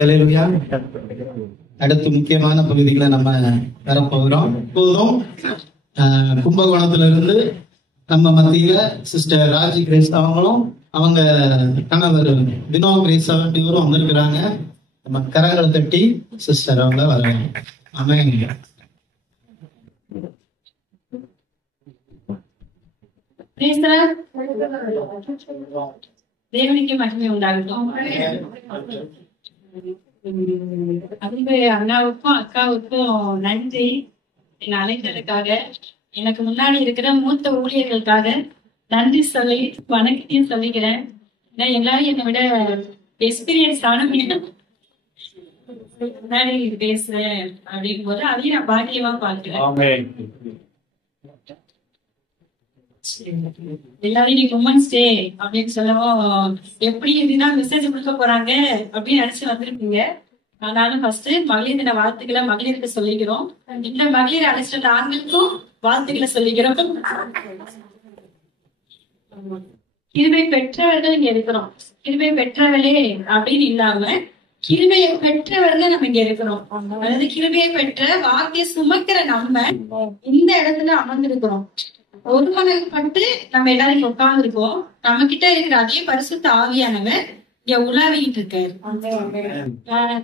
ஹல்லேலூயா. அடுத்து முக்கியமான பகுதிகளை நம்ம வரப்போகிறோம். இப்போதும் கும்பகோணத்துல இருந்து நம்ம மத்தியில சிஸ்டர் ராஜி கிரேஸ் அவங்களும் அவங்க கணவர் வினோ கிரேஸ் அவர்களும் வந்திருக்கிறாங்க. நம்ம கரங்களை தட்டி சிஸ்டர் அவங்கள வரலாம். ஆமென். தேவனுக்கு மகிமை உண்டாகட்டும். அன்பு அண்ணாவுக்கும் அக்காவுக்கும் நன்றி. என்னை அழைத்ததுக்காக, எனக்கு முன்னாடி இருக்கிற மூத்த ஊழியர்களுக்காக நன்றி சொல்லி வணக்கத்தையும் சொல்லிக்கிறேன். ஏன்னா எல்லாரும் என்னை விட எக்ஸ்பீரியன்ஸ் ஆனவங்க முன்னாடி பேசுறேன் அப்படின் போது அதையும் நான் பாக்கியமா பார்க்கிறேன். எல்லாரும் இன்னைக்கு உமன்ஸ் டே அப்படின்னு சொல்லவும் எப்படி இதுதான் மெசேஜ் கொடுக்க போறாங்க அப்படின்னு நினைச்சு வந்திருப்பீங்க. ஆனாலும் ஃபர்ஸ்ட் மகளிர் தின வாழ்த்துக்களை மகளிருக்கு சொல்லிக்கிறோம். இந்த மகளிர் அழைச்சிட்டு ஆண்களுக்கும் வாழ்த்துக்களை சொல்லிக்கிறோம். கிருபை பெற்றவர்கள் இங்க இருக்கிறோம். கிருபை பெற்றவர்களே அப்படின்னு இல்லாம கிருபையை பெற்றவர்கள் நம்ம இங்க இருக்கிறோம். அதாவது கிருபையை பெற்ற வார்த்தையை சுமக்கிற நம்ம இந்த இடத்துல அமர்ந்திருக்கிறோம். ஒரு மனப்பட்டு நம்ம எல்லாரும் இங்க உட்கார்ந்து இருக்கோம். நம்ம கிட்ட இருக்கிற அதே பரிசுத்த ஆவியானவர் இங்க உலாவிட்டு இருக்காரு.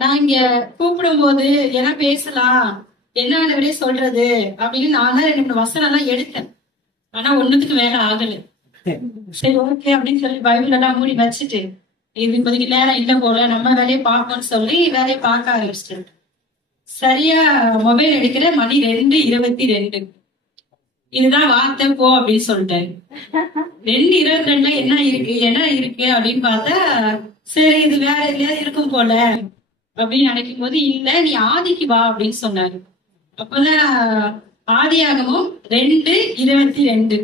நான் இங்க கூப்பிடும் போது என்ன பேசலாம், என்ன சொல்றது அப்படின்னு நான் தான் 2 வசனம் எல்லாம் எடுத்தேன். ஆனா ஒண்ணுத்துக்கு வேலை ஆகல. சரி ஓகே அப்படின்னு சொல்லி பைபிள் எல்லாம் மூடி வச்சுட்டு இது இப்போதைக்கு நேரம் இல்ல போல, நம்ம வேலையை பார்ப்போம்னு சொல்லி வேலையை பார்க்க ஆரம்பிச்சிட்டேன். சரியா மொபைல் எடுக்கிற மணி 2:22. இதுதான் வார்த்தை போ அப்படின்னு சொல்லிட்டாரு. 2:22 என்ன இருக்கு அப்படின்னு பார்த்தா, சரி இது வேற எதுலயாவது இருக்கும் போல அப்படின்னு நினைக்கும் போது, இல்ல நீ ஆதிக்கு வா அப்படின்னு சொன்னாரு. அப்பதான் ஆதியாகமும் 2:22.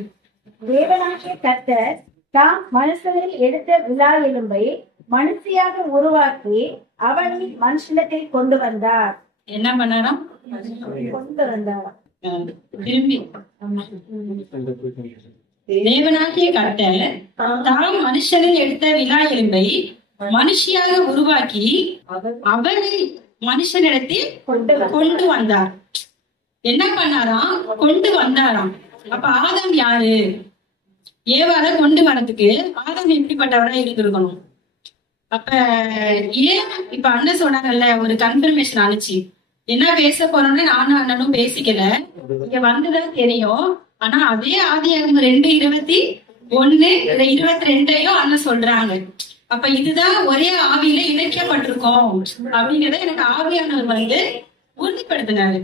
தேவனாகிய கர்த்தர் தாம் மனுஷனில் எடுத்த விலா எலும்பை மனுஷியாக உருவாக்கி அவனை மனுஷனத்தை கொண்டு வந்தார். என்ன பண்ணாராம்? கொண்டு வந்தார். திரும்பி தேவனாகிய கர்த்தர் தாம் மனுஷனில் எடுத்த விலா எலும்பை மனுஷியாக உருவாக்கி அவனை மனுஷனிடத்தில் கொண்டு வந்தார். என்ன பண்ணாராம்? கொண்டு வந்தாராம். அப்ப ஆதாம் யாரு? ஏவாள கொண்டு வரதுக்கு ஆதாம் எப்படிப்பட்டவரா இருந்திருக்கணும்? அப்ப ஏன் இப்ப அண்ணன் சொன்னாங்கல்ல, ஒரு கன்ஃபர்மேஷன் ஆனிச்சு. என்ன பேச போறோம்னு நானும் அண்ணனும் பேசிக்கல, இங்க வந்துதான் தெரியும். ஆனா அதே ஆதியாகமம் 2:21 22 அண்ணன் சொல்றாங்க. அப்ப இதுதான் ஒரே ஆவியில இணைக்கப்பட்டிருக்கோம் அப்படிங்கறத எனக்கு ஆவியானவர் உறுதிப்படுத்தினாரு.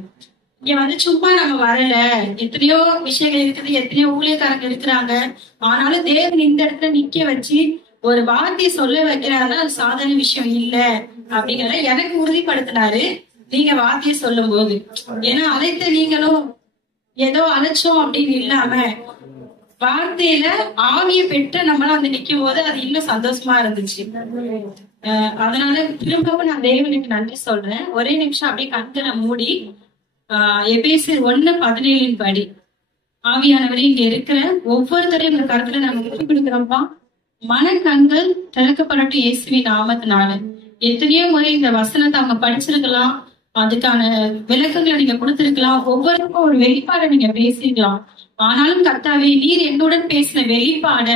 இங்க சும்மா நம்ம வரல, எத்தனையோ விஷயங்கள் இருக்குது, எத்தனையோ ஊழியக்காரங்க இருக்கிறாங்க. ஆனாலும் தேவன் இந்த இடத்துல நிக்க வச்சு ஒரு வார்த்தையை சொல்ல வைக்கிறாருன்னா அது சாதாரண விஷயம் இல்ல அப்படிங்கறத எனக்கு உறுதிப்படுத்தினாரு நீங்க வார்த்தையை சொல்லும் போது. ஏன்னா அழைத்த நீங்களும் ஏதோ அழைச்சோம் அப்படின்னு இல்லாம வார்த்தையில ஆவிய பெற்ற நம்மளாம் நிக்கும் போது அது இன்னும் சந்தோஷமா இருந்துச்சு. அதனால திரும்பவும் நான் தேவனுக்கு நன்றி சொல்றேன். ஒரே நிமிஷம் அப்படியே கண்களை மூடி எபேசியர் 1:17 படி, ஆவியானவரே இங்க இருக்கிற ஒவ்வொருத்தரையும் இந்த கருத்துல நாங்க விட்டு கொடுக்கிறோம்ப்பா. மனக்கண்கள் திறக்கப்படட்டும் இயேசுவின் நாமத்தினால. எத்தனையோ முறை இந்த வசனத்தை அவங்க படிச்சிருக்கலாம், அதுக்கான விளக்கங்களை நீங்க கொடுத்திருக்கலாம், ஒவ்வொருக்கும் ஒரு வெளிப்பாடை நீங்க பேசிருக்கலாம். ஆனாலும் கர்த்தாவே, நீர் என்னுடன் பேசின வெளிப்பாட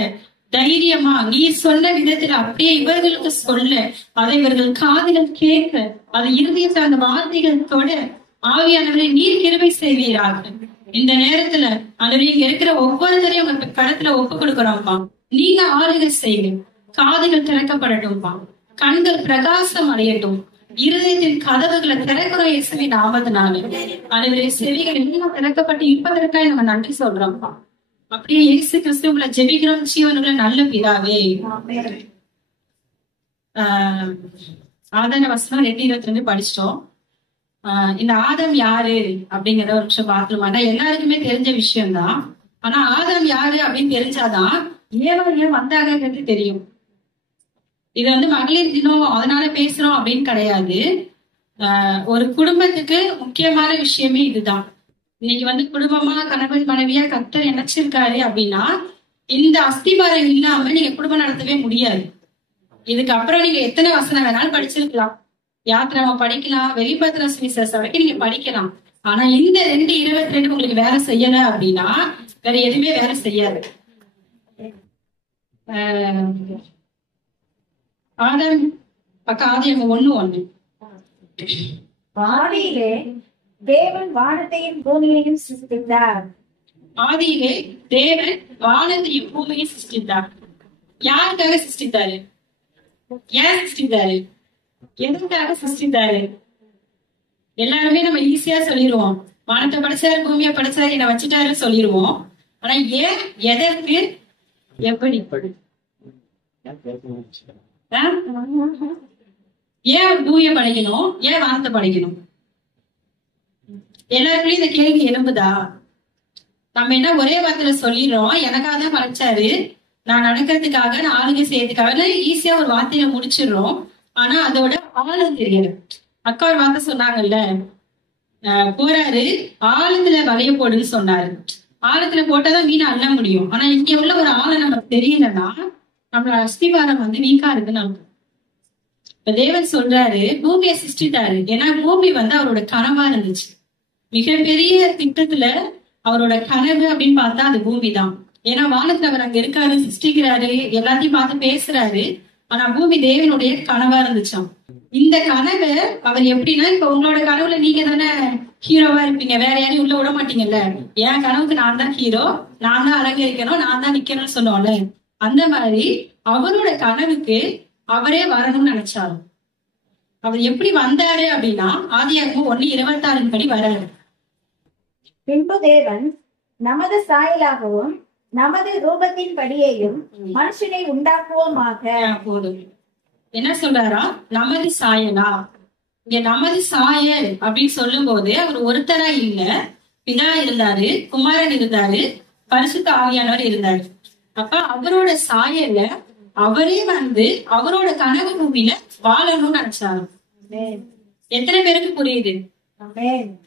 தைரியமா நீர் சொன்ன விதத்துல அப்படியே இவர்களுக்கு சொல்ல, அதை இவர்கள் காதில் கேட்க, அதை இருதயத்தை அந்த வார்த்தைகளோட ஆவியானவரை நீர் கிருபை செய்வீராக. இந்த நேரத்துல அல்லது இங்க இருக்கிற ஒவ்வொருத்தரையும் உங்க கடத்துல ஒப்பு கொடுக்கிறோம்ப்பா. நீங்க ஆளுகை செய்யுங்க. காதுகள் திறக்கப்படட்டும்பா, கண்கள் பிரகாசம் அடையட்டும், இருதயத்தின் கதவுகளை திறக்கிறோம் இயேசுவின் நாமத்தினால. அதுவரை செவிகள் எல்லாம் திறக்கப்பட்டு இருப்பதற்காக நம்ம நன்றி சொல்றோம்ப்பா. அப்படியே இயேசு கிறிஸ்துவுல ஜெபிக்கிறோம் ஜீவனுள்ள நல்ல பிதாவே. ஆதார வசனம் 2:22 படிச்சிட்டோம். இந்த ஆதாம் யாரு அப்படிங்கறத ஒரு நிமிஷம் பாத்துருமாட்டா. எல்லாருக்குமே தெரிஞ்ச விஷயம்தான். ஆனா ஆதாம் யாரு அப்படின்னு தெரிஞ்சாதான் ஏன் வந்தாங்கிறது தெரியும். இது மகளிர் தினம் அதனால பேசுறோம் அப்படின்னு கிடையாது. ஒரு குடும்பத்துக்கு முக்கியமான விஷயமே இதுதான். இன்னைக்கு குடும்பமா கணவன் மனைவியா கர்த்தர் நினைச்சிருக்காரு அப்படின்னா இந்த அஸ்திவாரம் இல்லாம நீங்க குடும்பம் நடத்தவே முடியாது. இதுக்கு அப்புறம் நீங்க எத்தனை வசனம் வேணாலும் படிச்சிருக்கலாம். யாத்திரை படிக்கலாம், வெளிப்படுத்துற சுவிசேஷம் வரைக்கும் நீங்க படிக்கலாம். ஆனா இந்த 2:22 உங்களுக்கு வேலை செய்யல அப்படின்னா வேற எதுவுமே வேலை செய்யாது. ஆதாம் ஆதியாகமம் 1:1. ஆதியிலே தேவன் வானத்தையும் பூமியையும் சிருஷ்டித்தார். ஆதியிலே தேவன் வானத்தையும் பூமியையும் சிருஷ்டித்தார். யாருக்காக சிருஷ்டித்தாரு? ஏன் சிருஷ்டித்தாரு? எதுக்காக சிருஷ்டித்தாரு? எல்லாருமே நம்ம ஈஸியா சொல்லிடுவோம், வானத்தை படைச்சாரு, பூமியை படைச்சாரு, என்ன வச்சுட்டாரு சொல்லிடுவோம். ஆனா ஏன், எதற்கு, எப்படி? ஏன் பூமியை படைக்கணும்? ஏன் வானத்தை படைக்கணும்? எல்லாருக்குள்ளயும் இந்த கேள்வி எழும்புதா? நம்ம என்ன ஒரே வார்த்தையில சொல்லிடுறோம், எனக்காக தான் படைச்சாரு, நான் நடக்கிறதுக்காக, நான் ஆளுகை செய்யறதுக்காக ஈஸியா ஒரு வார்த்தையில முடிச்சிடுறோம். ஆனா அதோட ஆழம் தெரியல. அக்கா ஒரு வார்த்தை சொன்னாங்கல்ல, போறாரு ஆழத்துல வலைய போடுன்னு சொன்னாரு. ஆழத்துல போட்டாதான் மீனை அள்ள முடியும். ஆனா இங்க உள்ள ஒரு ஆழம் நமக்கு தெரியலன்னா நம்மளோட அஸ்திவாரம் வீக்கா இருக்குன்னு அர்த்தம். இப்ப தேவன் சொல்றாரு பூமியை சிருஷ்டித்தாரு. ஏன்னா பூமி அவரோட கனவா இருந்துச்சு. மிகப்பெரிய திட்டத்துல அவரோட கனவு அப்படின்னு பார்த்தா அது பூமி தான். ஏன்னா வானத்துல அவர் அங்க இருக்காரு, சிருஷ்டிக்கிறாரு, எல்லாத்தையும் பார்த்து பேசுறாரு. ஆனா பூமி தேவனுடைய கனவா இருந்துச்சாம். இந்த கனவு அவர் எப்படின்னா, இப்ப உங்களோட கனவுல நீங்க தானே ஹீரோவா இருப்பீங்க, வேற யாரையும் உள்ள விட மாட்டீங்கல்ல. என் கனவுக்கு நான் தான் ஹீரோ, நான் தான் அலங்கரிக்கணும், நான் தான் நிக்கணும்னு சொல்லுவோம்ல. அந்த மாதிரி அவரோட கனவுக்கு அவரே வரணும்னு நினைச்சாரு. அவர் எப்படி வந்தாரு அப்படின்னா ஆதியாகமம் 1:26 படி வராரு. பின்பு தேவன் நமது சாயலாகவும் நமது ரூபத்தின் படியையும் மனுஷனை உண்டாக்குவோமாக. போதும். என்ன சொல்றாரா? நமது சாயலா. இங்க நமது சாயல் அப்படின்னு சொல்லும் போது அவர் ஒருத்தரா இல்ல, பிதா இருந்தாரு, குமாரன் இருந்தாரு, பரிசுத்த ஆவியானவர் இருந்தாரு. அப்ப அவரோட சாயல்ல அவரே அவரோட கனவு பூமியில வாழணும்னு நினைச்சாரு. எத்தனை பேருக்கு புரியுது?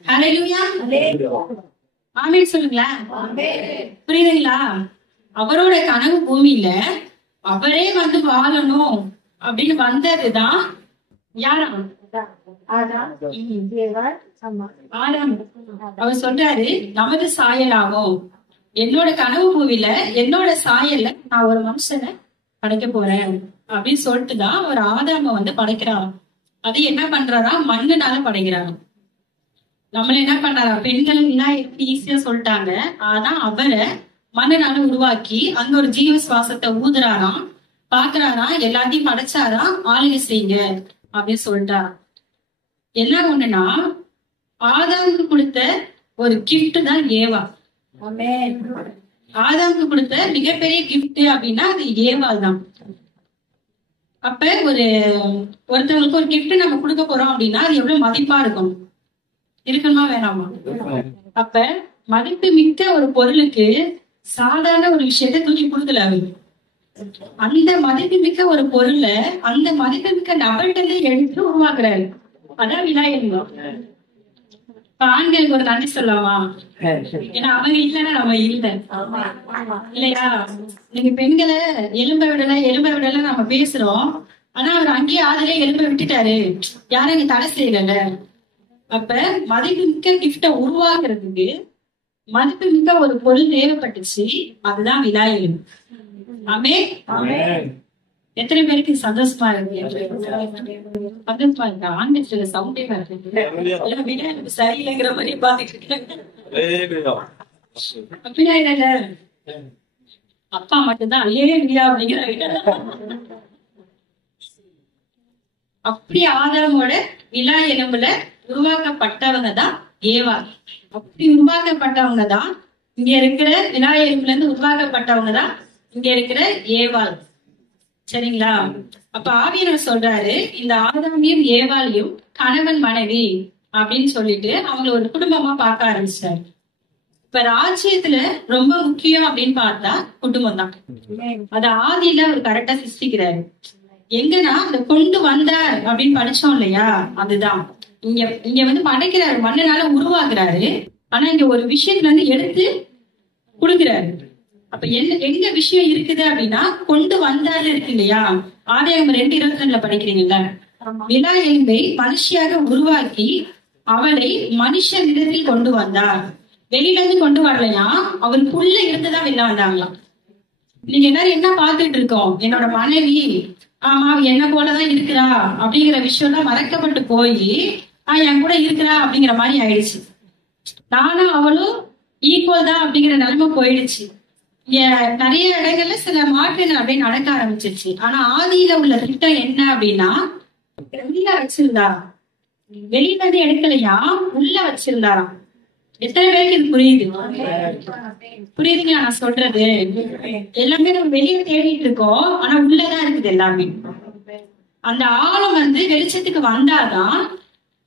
ஹல்லேலூயா, ஆமென் சொல்லுங்களேன். புரியுதுங்களா? அவரோட கனவு பூமியில அவரே வாழணும் அப்படின்னு வந்ததுதான் யாரும் அவர் சொல்றாரு நமது சாயலாகும். என்னோட கனவு பூமியில என்னோட சாயல்ல நான் ஒரு மனுஷனை படைக்க போறேன் அப்படின்னு சொல்லிட்டுதான் அவர் ஆதாம படைக்கிறாராம். அது என்ன பண்றாரா? மண்ணுனால படைக்கிறாராம். நம்மள என்ன பண்றாரா? பெண்கள் ஈஸியா சொல்லிட்டாங்க. ஆனா அவரை மண்ணுனால உருவாக்கி அங்க ஒரு ஜீவ சுவாசத்தை ஊதுறாராம், பாக்குறாராம், எல்லாத்தையும் படைச்சாராம், ஆளுகை செய்யுங்க அப்படின்னு சொல்லிட்டாராம். என்ன ஒண்ணுன்னா ஆதாமுக்கு கொடுத்த ஒரு கிஃப்ட் தான் ஏவா. ஆதாமுக்கு கொடுத்த மிகப்பெரிய கிஃப்ட் அப்படின்னா அது ஏவாள் தான். அப்ப ஒருத்தவங்களுக்கு ஒரு கிஃப்ட் நம்ம கொடுக்க போறோம் அப்படின்னா அது எவ்வளவு மதிப்பா இருக்கும், இருக்கணுமா வேணாமா? அப்ப மதிப்பு மிக்க ஒரு பொருளுக்கு சாதாரண ஒரு விஷயத்த தூக்கி கொடுக்கல அவரு. அந்த மதிப்பு மிக்க ஒரு பொருளை அந்த மதிப்பு மிக்க நபர்கிட்ட எடுத்து உருவாக்குறாரு. அதான் விநாயகர். ஆண்களுக்கு ஒரு நன்றி சொல்லவா? ஏன்னா அவங்க இல்லைன்னா நம்ம இல்லை இல்லையா? நீங்க பெண்களை எலும்ப விடல நம்ம பேசுறோம். ஆனா அவர் அங்கேயே ஆதரே எலும்ப விட்டுட்டாரு, யாரும் இங்க தடை செய்யல. அப்ப மதிப்பு மிக்க கிஃப்ட உருவாக்குறதுக்கு மதிப்பு மிக்க ஒரு பொருள் தேவைப்பட்டுச்சு. அதுதான் விநாயகர். ஆமென். எத்தனை பேருக்கு சந்தோஷமா இருக்கு? சந்தோஷமா இருக்கு. ஆன்மீகத்துல சவுண்டே வருது. சரியில்லைங்கிற மாதிரி பாத்துட்டு இருக்கேன். அப்படின்னா என்ன, அப்பா மட்டும்தான் அல்லேலூயா அப்படிங்கிற. அப்படி ஆதாமோட விலா எலும்புல உருவாக்கப்பட்டவங்க தான் ஏவா. அப்படி உருவாக்கப்பட்டவங்க தான் இங்க இருக்கிற விலா எலும்புல இருந்து உருவாக்கப்பட்டவங்க தான் இங்க இருக்கிற ஏவாள். சரிங்களா? அப்ப ஆவியானவர் சொல்றாரு இந்த ஆதாமியும் ஏவாளையும் கணவன் மனைவி அப்படின்னு சொல்லிட்டு அவங்கள ஒரு குடும்பமா பார்க்க ஆரம்பிச்சாரு. இப்ப ராஜ்யத்துல ரொம்ப முக்கியம் அப்படின்னு பார்த்தா குடும்பம் தான். அது ஆதியில அவர் கரெக்டா சிருஷ்டிக்கிறாரு. எங்கன்னா அந்த கொண்டு வந்தார் அப்படின்னு படிச்சோம் இல்லையா? அதுதான் இங்க படைக்கிறாரு, மண்ணனால உருவாக்குறாரு. ஆனா இங்க ஒரு விஷயத்துல எடுத்து கொடுக்கிறாரு. அப்ப எங்க விஷயம் இருக்குது அப்படின்னா கொண்டு வந்தாரு இருக்கு இல்லையா? ஆதாயம் 2:22 படிக்கிறீங்கல்ல, விலா எலும்பை மனுஷியாக உருவாக்கி அவளை மனுஷனிடத்தில் கொண்டு வந்தார். வெளியில இருந்து கொண்டு வரலையா, அவருக்குள்ள இருந்துதான் வெளில வந்தாங்களாம். நீங்க எல்லாரும் என்ன பார்த்துட்டு இருக்கோம்? என்னோட மனைவி ஆமா என்ன போலதான் இருக்கிறா அப்படிங்கிற விஷயம்லாம் மறக்கப்பட்டு போய் என் கூட இருக்கிறா அப்படிங்கிற மாதிரி ஆயிடுச்சு. நானும் அவளும் ஈக்குவல் தான் அப்படிங்கிற நிலைமை போயிடுச்சு. நிறைய இடங்கள்ல சில மாற்றங்கள் அப்படின்னு நடக்க ஆரம்பிச்சிருச்சு. ஆனா ஆதியில உள்ள திட்டம் என்ன அப்படின்னா, உள்ள வச்சிருந்தாராம். வெளியில இருந்து எடுக்கலையா, உள்ள வச்சிருந்தாராம். எத்தனை பேருக்கு இது புரியுது? புரியுதுங்களா நான் சொல்றது? எல்லாமே நம்ம வெளியே தேடிட்டு இருக்கோம், ஆனா உள்ளதான் இருக்குது எல்லாமே. அந்த ஆழம் வெளிச்சத்துக்கு வந்தாதான்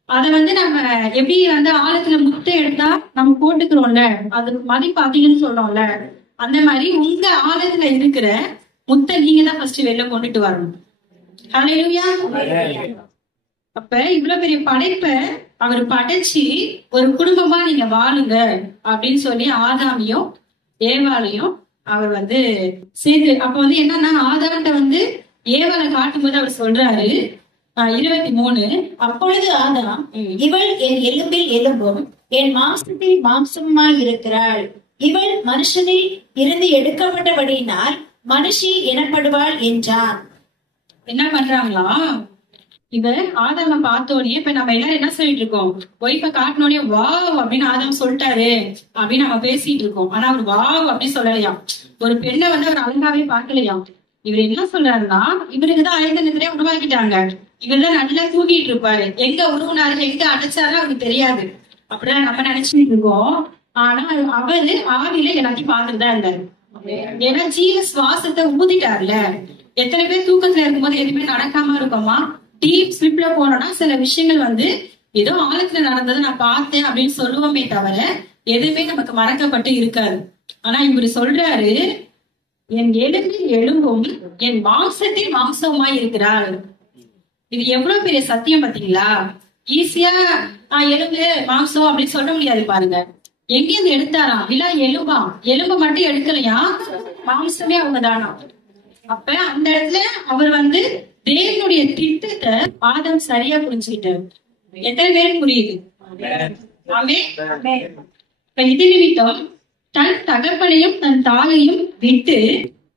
அத நம்ம எப்படி ஆழத்துல முட்டை எடுத்தா நம்ம போட்டுக்கிறோம்ல, அது மதிப்பு அதிகம்னு சொல்றோம்ல, அந்த மாதிரி உங்க ஆழத்துல இருக்கிற முத்தை நீங்க தான் ஃபர்ஸ்ட் வெளில கொண்டுட்டு வரணும். ஹல்லேலூயா. அப்ப இவ்வளவு பெரிய படைப்பை அவர் படைச்சு ஒரு குடும்பமா நீங்க வாழுங்க அப்படின்னு சொல்லி ஆதாமியும் ஏவாளையும் அவர் சேர்ந்து அப்ப என்னன்னா ஆதாம்கிட்ட ஏவாளை காட்டும் போது அவர் சொல்றாரு 23, அப்பொழுது ஆதாம், இவள் என் எலும்பில் எலும்பும் என் மாம்சத்தில் மாம்சமாய் இருக்கிறாள். இவள் மனுஷனில் இருந்து எடுக்கப்பட்டபடியினால் மனுஷி எனப்படுவாள் என்றான். என்ன பண்றாங்களா, இவ ஆதாம பார்த்தோன்னே இப்ப நம்ம எல்லாரும் என்ன சொல்லிட்டு இருக்கோம்? ஒய்ஃப காட்டினோடனே வாவ் அப்படின்னு ஆதாம் சொல்லிட்டாரு அப்படின்னு நம்ம பேசிட்டு இருக்கோம். ஆனா அவர் வாவ் அப்படின்னு சொல்லலையாம். ஒரு பெண்ணை அவர் அழகாவே பார்க்கலையாம். இவர் என்ன சொல்றாருன்னா, இவருக்குதான் ஆயுதத்திலே உருவாக்கிட்டாங்க, இவர் தான் நல்லா தூக்கிட்டு இருப்பாரு, எங்க உருவினாரு எங்க அடைச்சாரு அவருக்கு தெரியாது அப்படிதான் நம்ம நினைச்சுட்டு இருக்கோம். ஆனா அவரு ஆவியில எல்லாத்தையும் பார்த்துட்டு தான் இருந்தாரு. ஏன்னா ஜீவ சுவாசத்தை ஊதிட்டாருல. எத்தனை பேர் தூக்கத்துல இருக்கும்போது எதுவுமே நடக்காம இருக்கோமா? டீப் ஸ்லிப்ல போனோம்னா சில விஷயங்கள் ஏதோ ஆழத்துல நடந்தது நான் பார்த்தேன் அப்படின்னு சொல்லுவோமே தவிர எதுவுமே நமக்கு மறக்கப்பட்டு இருக்காது. ஆனா இவரு சொல்றாரு, என் எலும்பில் எலும்பும் என் மாம்சத்தில் மாம்சமாய் இருக்கிறாள். இது எவ்வளவு பெரிய சத்தியம் பாத்தீங்களா? ஈஸியா எலும்பு மாம்சம் அப்படின்னு சொல்ல முடியாது பாருங்க. எங்கேயிருந்து எடுத்தாராம்? விலா எலும்பாம். எலும்பு மட்டும் எடுக்கலையா, மாம்சமே அவங்க தானா. அப்ப அந்த இடத்துல அவர் தேவனுடைய திட்டத்தை ஆதாம் சரியா புரிஞ்சுக்கிட்டாரு. எத்தனை பேருக்கு புரியுது? இது நிமித்தம் தன் தகப்பனையும் தன் தாயையும் விட்டு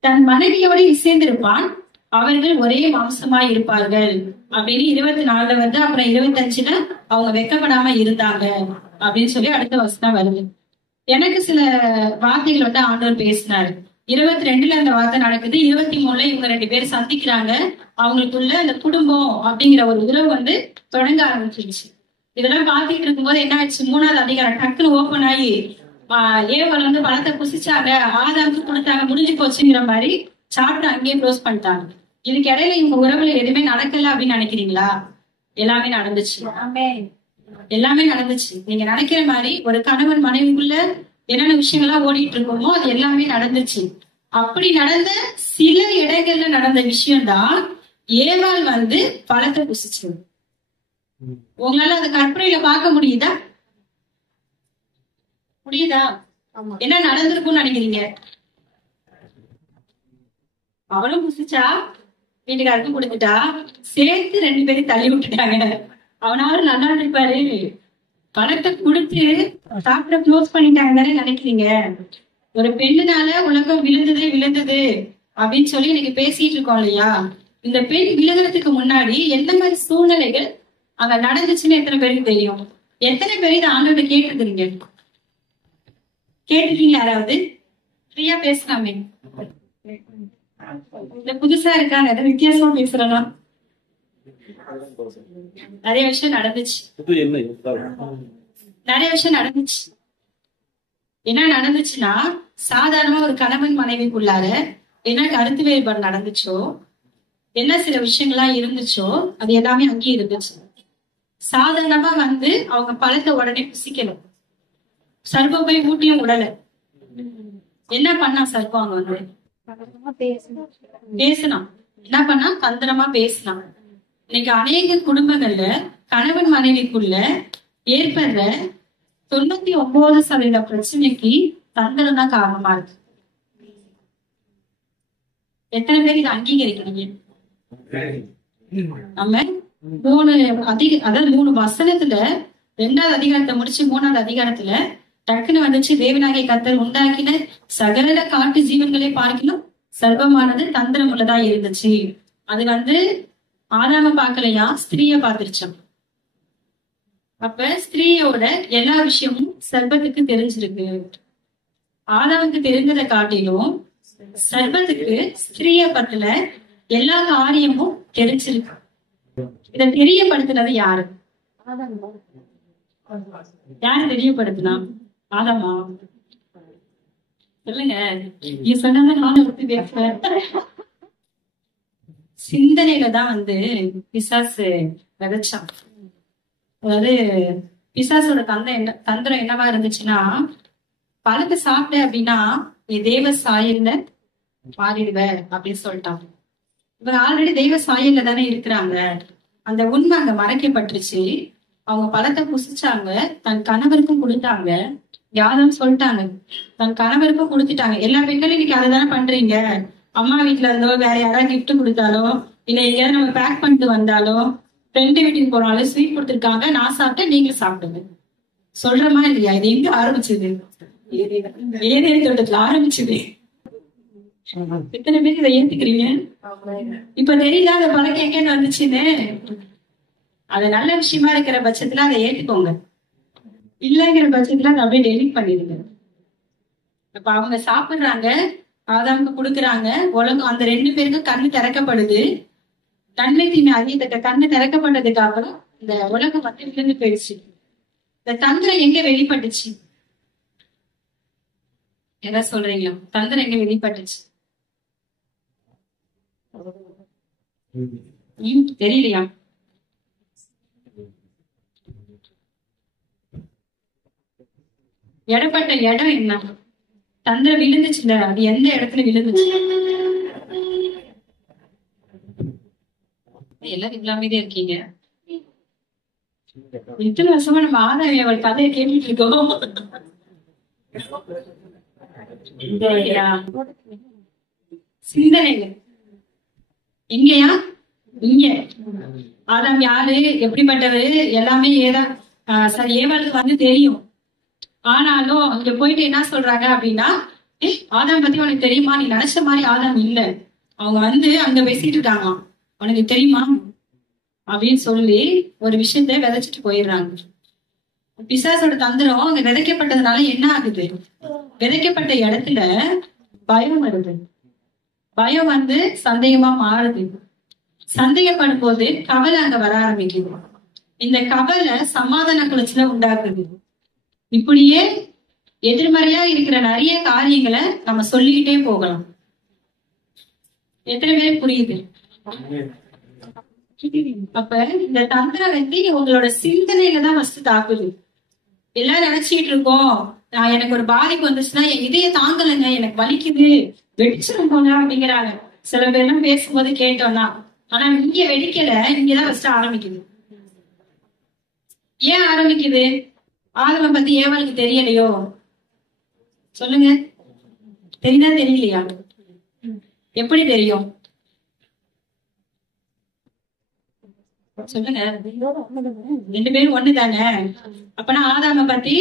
தன் மனைவியோட இசைந்திருப்பான், அவர்கள் ஒரே மாம்சமாய் இருப்பார்கள் அப்படின்னு 24 அப்புறம் 25 அவங்க வெக்கப்படாம இருந்தாங்க அப்படின்னு சொல்லி அடுத்த வசனம் வருது. எனக்கு சில வார்த்தைகள் ஆண்டவர் பேசினாரு. 22 அந்த வார்த்தை நடக்குது. 23 இவங்க 2 பேரும் சந்திக்கிறாங்க. அவங்களுக்குள்ள அந்த குடும்பம் அப்படிங்கிற ஒரு உறவு தொடங்க ஆரம்பிச்சிருச்சு. இதெல்லாம் பார்த்துட்டு இருக்கும்போது என்ன ஆயிடுச்சு, 3வது அதிகாரம் டக்குன்னு ஓபன் ஆகி ஏவல் பழத்தை புசிச்சாங்க, ஆதாமுக்கு கொடுத்தாங்க, முடிஞ்சு போச்சுங்கிற மாதிரி சாப்பிட்டு அங்கேயே க்ளோஸ் பண்ணிட்டாங்க. இதுக்கு இடையில இவங்க உறவுல எதுவுமே நடக்கல அப்படின்னு நினைக்கிறீங்களா? எல்லாமே நடந்துச்சு. எல்லாமே நடந்துச்சு. நீங்க நினைக்கிற மாதிரி ஒரு கணவன் மனைவிக்குள்ள என்னென்ன விஷயங்கள்லாம் ஓடிட்டு இருக்கோமோ அது எல்லாமே நடந்துச்சு. அப்படி நடந்த சில இடங்கள்ல நடந்த விஷயம்தான் ஏவாள் பழத்தை புசிச்சு. உங்களால அது கற்பனையில பார்க்க முடியுதா? முடியுதா? என்ன நடந்திருக்கும்னு நினைக்கிறீங்க? அவளும் புசிச்சா, வீட்டுக்காருக்கும் கொடுத்துட்டா, சேர்த்து 2 பேரும் தள்ளி விட்டுட்டாங்க. அவனாலும் நல்லா இருப்பாரு, பணத்தை கொடுத்து சாப்பிட க்ளோஸ் பண்ணிட்டாங்க தானே நினைக்கிறீங்க? ஒரு பெண்ணுனால உலகம் விழுந்தது அப்படின்னு சொல்லி இன்னைக்கு பேசிட்டு இருக்கோம் இல்லையா? இந்த பெண் விழுகிறதுக்கு முன்னாடி எந்த மாதிரி சூழ்நிலைகள் அங்க நடந்துச்சுன்னு எத்தனை பேருக்கு தெரியும்? எத்தனை பேர் இதை ஆண்டோட கேட்டிருக்கிறீங்க? கேட்டிருக்கீங்க? யாராவது ஃப்ரீயா பேசலாமே. இந்த புதுசா இருக்காங்க, வித்தியாசமா பேசுறேன்னா நிறைய விஷயம் நடந்துச்சு. நிறைய விஷயம் நடந்துச்சு. என்ன நடந்துச்சுன்னா, சாதாரணமா ஒரு கணவன் மனைவிக்குள்ளார என்ன கருத்து வேறுபாடு நடந்துச்சோ, என்ன சில விஷயங்கள்லாம் இருந்துச்சோ அது எல்லாமே அங்கேயே இருந்துச்சு. சாதாரணமா அவங்க பழத்தை உடனே புசிக்கணும். சர்வம் போய் ஊட்டியும் உடல. என்ன பண்ணா சர்வம்? அங்க பேசலாம். என்ன பண்ணா? தந்திரமா பேசலாம். இன்னைக்கு அநேக குடும்பங்கள்ல கணவன் மனைவிக்குள்ள ஏற்படுற 99% பிரச்சனைக்கு தந்திரம் தான் காரணமா இருக்கு. எத்தனை பேர் இதை அங்கீகரிக்கிறீங்க? நம்ம அதாவது 3 வசனத்துல 2வது அதிகாரத்தை முடிச்சு 3வது அதிகாரத்துல டக்குன்னு வந்துச்சு, தேவனாகிய கர்த்தர் உண்டாக்கின சகல காட்டு ஜீவன்களை பார்க்கிலும் சர்வமானது தந்திரம் உள்ளதா இருந்துச்சு. அது ஆதாம பார்க்கலையா, ஸ்திரீய பார்த்துருச்சான். அப்ப ஸ்திரீயோட எல்லா விஷயமும் சர்பத்துக்கு தெரிஞ்சிருக்கு. ஆதாமுக்கு தெரிஞ்சதை காட்டிலும் சர்பத்துக்கு ஸ்திரீய பத்தில எல்லா காரியமும் தெரிஞ்சிருக்கு. இதை தெரியப்படுத்துனது யாரு? யாரு தெரியப்படுத்தினா? ஆதாமா? சொல்லுங்க. நீ சொன்னதை நானும் விட்டு பேசுறேன். சிந்தனையில தான் பிசாசு விதைச்சான். அதாவது பிசாசோட தந்திரம் என்னவா இருந்துச்சுன்னா, பழத்தை சாப்பிட்ட அப்படின்னா நீ தெய்வ சாயல்ல மாறிடுவ அப்படின்னு சொல்லிட்டான். இவங்க ஆல்ரெடி தெய்வ சாயல்ல தானே இருக்கிறாங்க. அந்த உண்மை அங்க மறைக்கப்பட்டுருச்சு. அவங்க பழத்தை புசிச்சாங்க, தன் கணவருக்கும் கொடுத்தாங்க. யாரும் சொல்லிட்டாங்க, தன் கணவருக்கும் கொடுத்துட்டாங்க. எல்லா பெண்களும் இன்னைக்கு அதைதானே பண்றீங்க. அம்மா வீட்டுல இருந்தோ வேற யாராவது கிஃப்ட் கொடுத்தாலோ இல்ல எங்கேயாவது நம்ம பேக் பண்ணிட்டு வந்தாலோ ஃப்ரெண்டு வீட்டுக்கு போனாலும் ஸ்வீட் கொடுத்துருக்காங்க, நான் சாப்பிட்டேன் நீங்களும் சாப்பிடுங்க சொல்றமா இல்லையா? இது எங்க ஆரம்பிச்சது? ஏதேன் தோட்டத்துல ஆரம்பிச்சது. எத்தனை பேர் இதை ஏத்துக்கிறீங்க? இப்ப தெரியல அந்த பழக்கம் எங்கன்னு வந்துச்சுன்னு. அது நல்ல விஷயமா இருக்கிற பட்சத்துல அதை ஏத்துக்கோங்க, இல்லைங்கிற பட்சத்துல அதை அப்படியே டெலிட் பண்ணிடுங்க. அப்ப அவங்க சாப்பிடுறாங்க, ஆதாமுக்கு கொடுக்குறாங்க, உலகம் அந்த 2 பேருக்கும் கண்ணு திறக்கப்படுது. நன்மை தீமை அறியத்தக்க கண்ணு திறக்கப்பட்டதுக்கு அப்புறம் இந்த உலகம் விழுந்து போயிடுச்சு. இந்த தந்திரம் எங்க வெளிப்பட்டுச்சு? என்ன சொல்றீங்களா? தந்திரம் எங்க வெளிப்பட்டுச்சு? தெரியலையா? இடப்பட்ட இடம் என்ன? தந்திரம் விழுந்துச்சுல, அது எந்த இடத்துல விழுந்துச்சு? எல்லாரும் இல்லாமதே இருக்கீங்க. இத்தனை வருஷமா நம்ம ஆதாமி அவள் கதையை கேட்டுட்டு இருக்கோம். சிந்தனைங்க எங்கயா? இங்க. ஆதாம் யாரு, எப்படிப்பட்டவர், எல்லாமே சரி ஏவாளுக்கு தெரியும். ஆனாலும் இங்க போயிட்டு என்ன சொல்றாங்க அப்படின்னா, ஆதாம் பத்தி உனக்கு தெரியுமா? நீ நினைச்ச மாதிரி ஆதாம் இல்ல. அவங்க அங்க பேசிட்டு இருக்காங்க, உனக்கு தெரியுமா அப்படின்னு சொல்லி ஒரு விஷயத்த விதைச்சிட்டு போயிடுறாங்க. பிசாசோட தந்திரம் அங்க விதைக்கப்பட்டதுனால என்ன ஆகுது? விதைக்கப்பட்ட இடத்துல பயம் வருது. பயம் சந்தேகமா மாறுது. சந்தேகப்படும் போது கவலை அங்க வர ஆரம்பிக்குது. இந்த கவலை சமாதான குலைச்சல உண்டாக்குது. இப்படியே எதிர்மறையா இருக்கிற நிறைய காரியங்களை நம்ம சொல்லிக்கிட்டே போகலாம். எத்தனை பேர் புரியுது? அப்ப இந்த தந்திரம் உங்களோட சிந்தனையில தான் ஃபர்ஸ்ட் தாக்குது. எல்லாரும் நினைச்சிட்டு இருக்கோம், எனக்கு ஒரு பாதிப்பு வந்துச்சுன்னா என் இதய தாங்கலைங்க, எனக்கு வலிக்குது, வெடிச்சிடும் போல அப்படிங்கிறாங்க. சில பேர்லாம் பேசும்போது கேட்டோம்னா, ஆனா இங்க வெடிக்கல, இங்கதான் ஃபர்ஸ்ட் ஆரம்பிக்குது. ஏன் ஆரம்பிக்குது? ஆதம பத்தி ஏவாளுக்கு தெரியலையோ? சொல்லுங்க, தெரியுதா தெரியலையா? எப்படி தெரியும்? சொல்லுங்க. 2 பேரும் ஒண்ணுதானே. அப்பனா ஆதாம பத்தி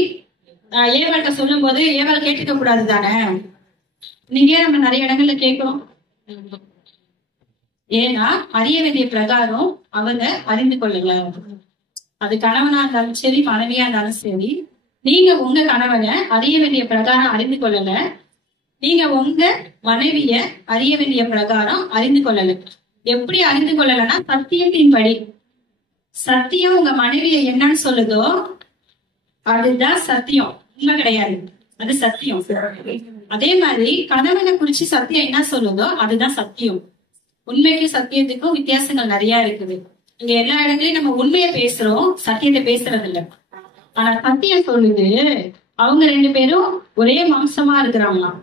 ஏவாள்கிட்ட சொல்லும் போது ஏவாள் கேட்டுக்க கூடாது தானே? நீங்க நம்ம நிறைய இடங்கள்ல கேட்கிறோம். ஏன்னா அறிய வேண்டிய பிரகாரம் அவங்க அறிந்து கொள்ளுங்க. அது கணவனா இருந்தாலும் சரி, மனைவியா இருந்தாலும் சரி, நீங்க உங்க கணவனை அறிய வேண்டிய பிரகாரம் அறிந்து கொள்ளல, நீங்க உங்க மனைவிய அறிய வேண்டிய பிரகாரம் அறிந்து கொள்ளல. எப்படி அறிந்து கொள்ளலன்னா சத்தியத்தின்படி. சத்தியம் உங்க மனைவிய என்னன்னு சொல்லுதோ அதுதான் சத்தியம், உண்மை கிடையாது, அது சத்தியம். அதே மாதிரி கணவனை குறிச்சு சத்தியம் என்ன சொல்லுதோ அதுதான் சத்தியம். உண்மைக்கு சத்தியத்துக்கும் வித்தியாசங்கள் நிறைய இருக்குது. இங்க எல்லா இடங்களையும் நம்ம உண்மையை பேசுறோம், சத்தியத்தை பேசுறது இல்ல. ஆனா சத்தியம் சொல்லுது அவங்க 2 பேரும் ஒரே மாம்சமா இருக்கிறாங்களாம்.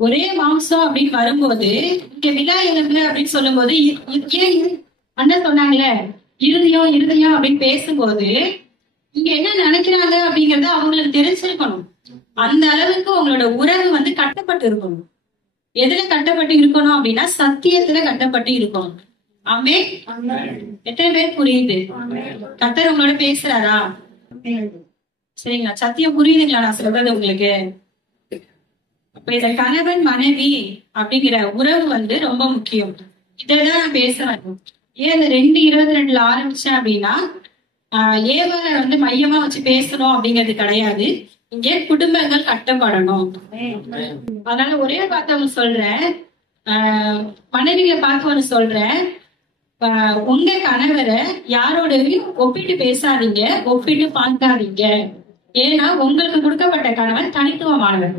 ஒரே மாம்சம் அப்படின்னு வரும்போது இங்க விழா எலும்பு அப்படின்னு சொல்லும் போது அண்ணன் சொன்னாங்களே இருதயம் இருதயம் அப்படின்னு பேசும்போது இங்க என்ன நினைக்கிறாங்க அப்படிங்கறத அவங்களுக்கு தெரிஞ்சிருக்கணும். அந்த அளவுக்கு உங்களோட உறவு கட்டப்பட்டு இருக்கணும். எதுல கட்டப்பட்டு இருக்கணும் அப்படின்னா சத்தியத்துல கட்டப்பட்டு இருக்கணும். ஆமே. எத்தனை பேர் புரியுது? கர்த்தர் உங்களோட பேசுறாரா? சரிங்களா? சத்தியம் புரியுதுங்களா நான் சொல்றது உங்களுக்கு? அப்ப இந்த கணவன் மனைவி அப்படிங்கிற உறவு ரொம்ப முக்கியம். இதான் நான் பேசுறேன். ஏன் இந்த 2:22 ஆரம்பிச்சேன் அப்படின்னா, ஏவாளை மையமா வச்சு பேசணும் அப்படிங்கிறது கிடையாது. இங்கே குடும்பங்கள் கட்டப்படணும். அதனால ஒரே வார்த்தை ஒண்ணு சொல்றேன், மனைவியை பார்த்து ஒண்ணு சொல்றேன். உங்க கணவரை யாரோடையும் ஒப்பிட்டு பேசாதீங்க, ஒப்பிட்டு பார்க்காதீங்க. ஏன்னா உங்களுக்கு கொடுக்கப்பட்ட கணவன் தனித்துவமானவர்.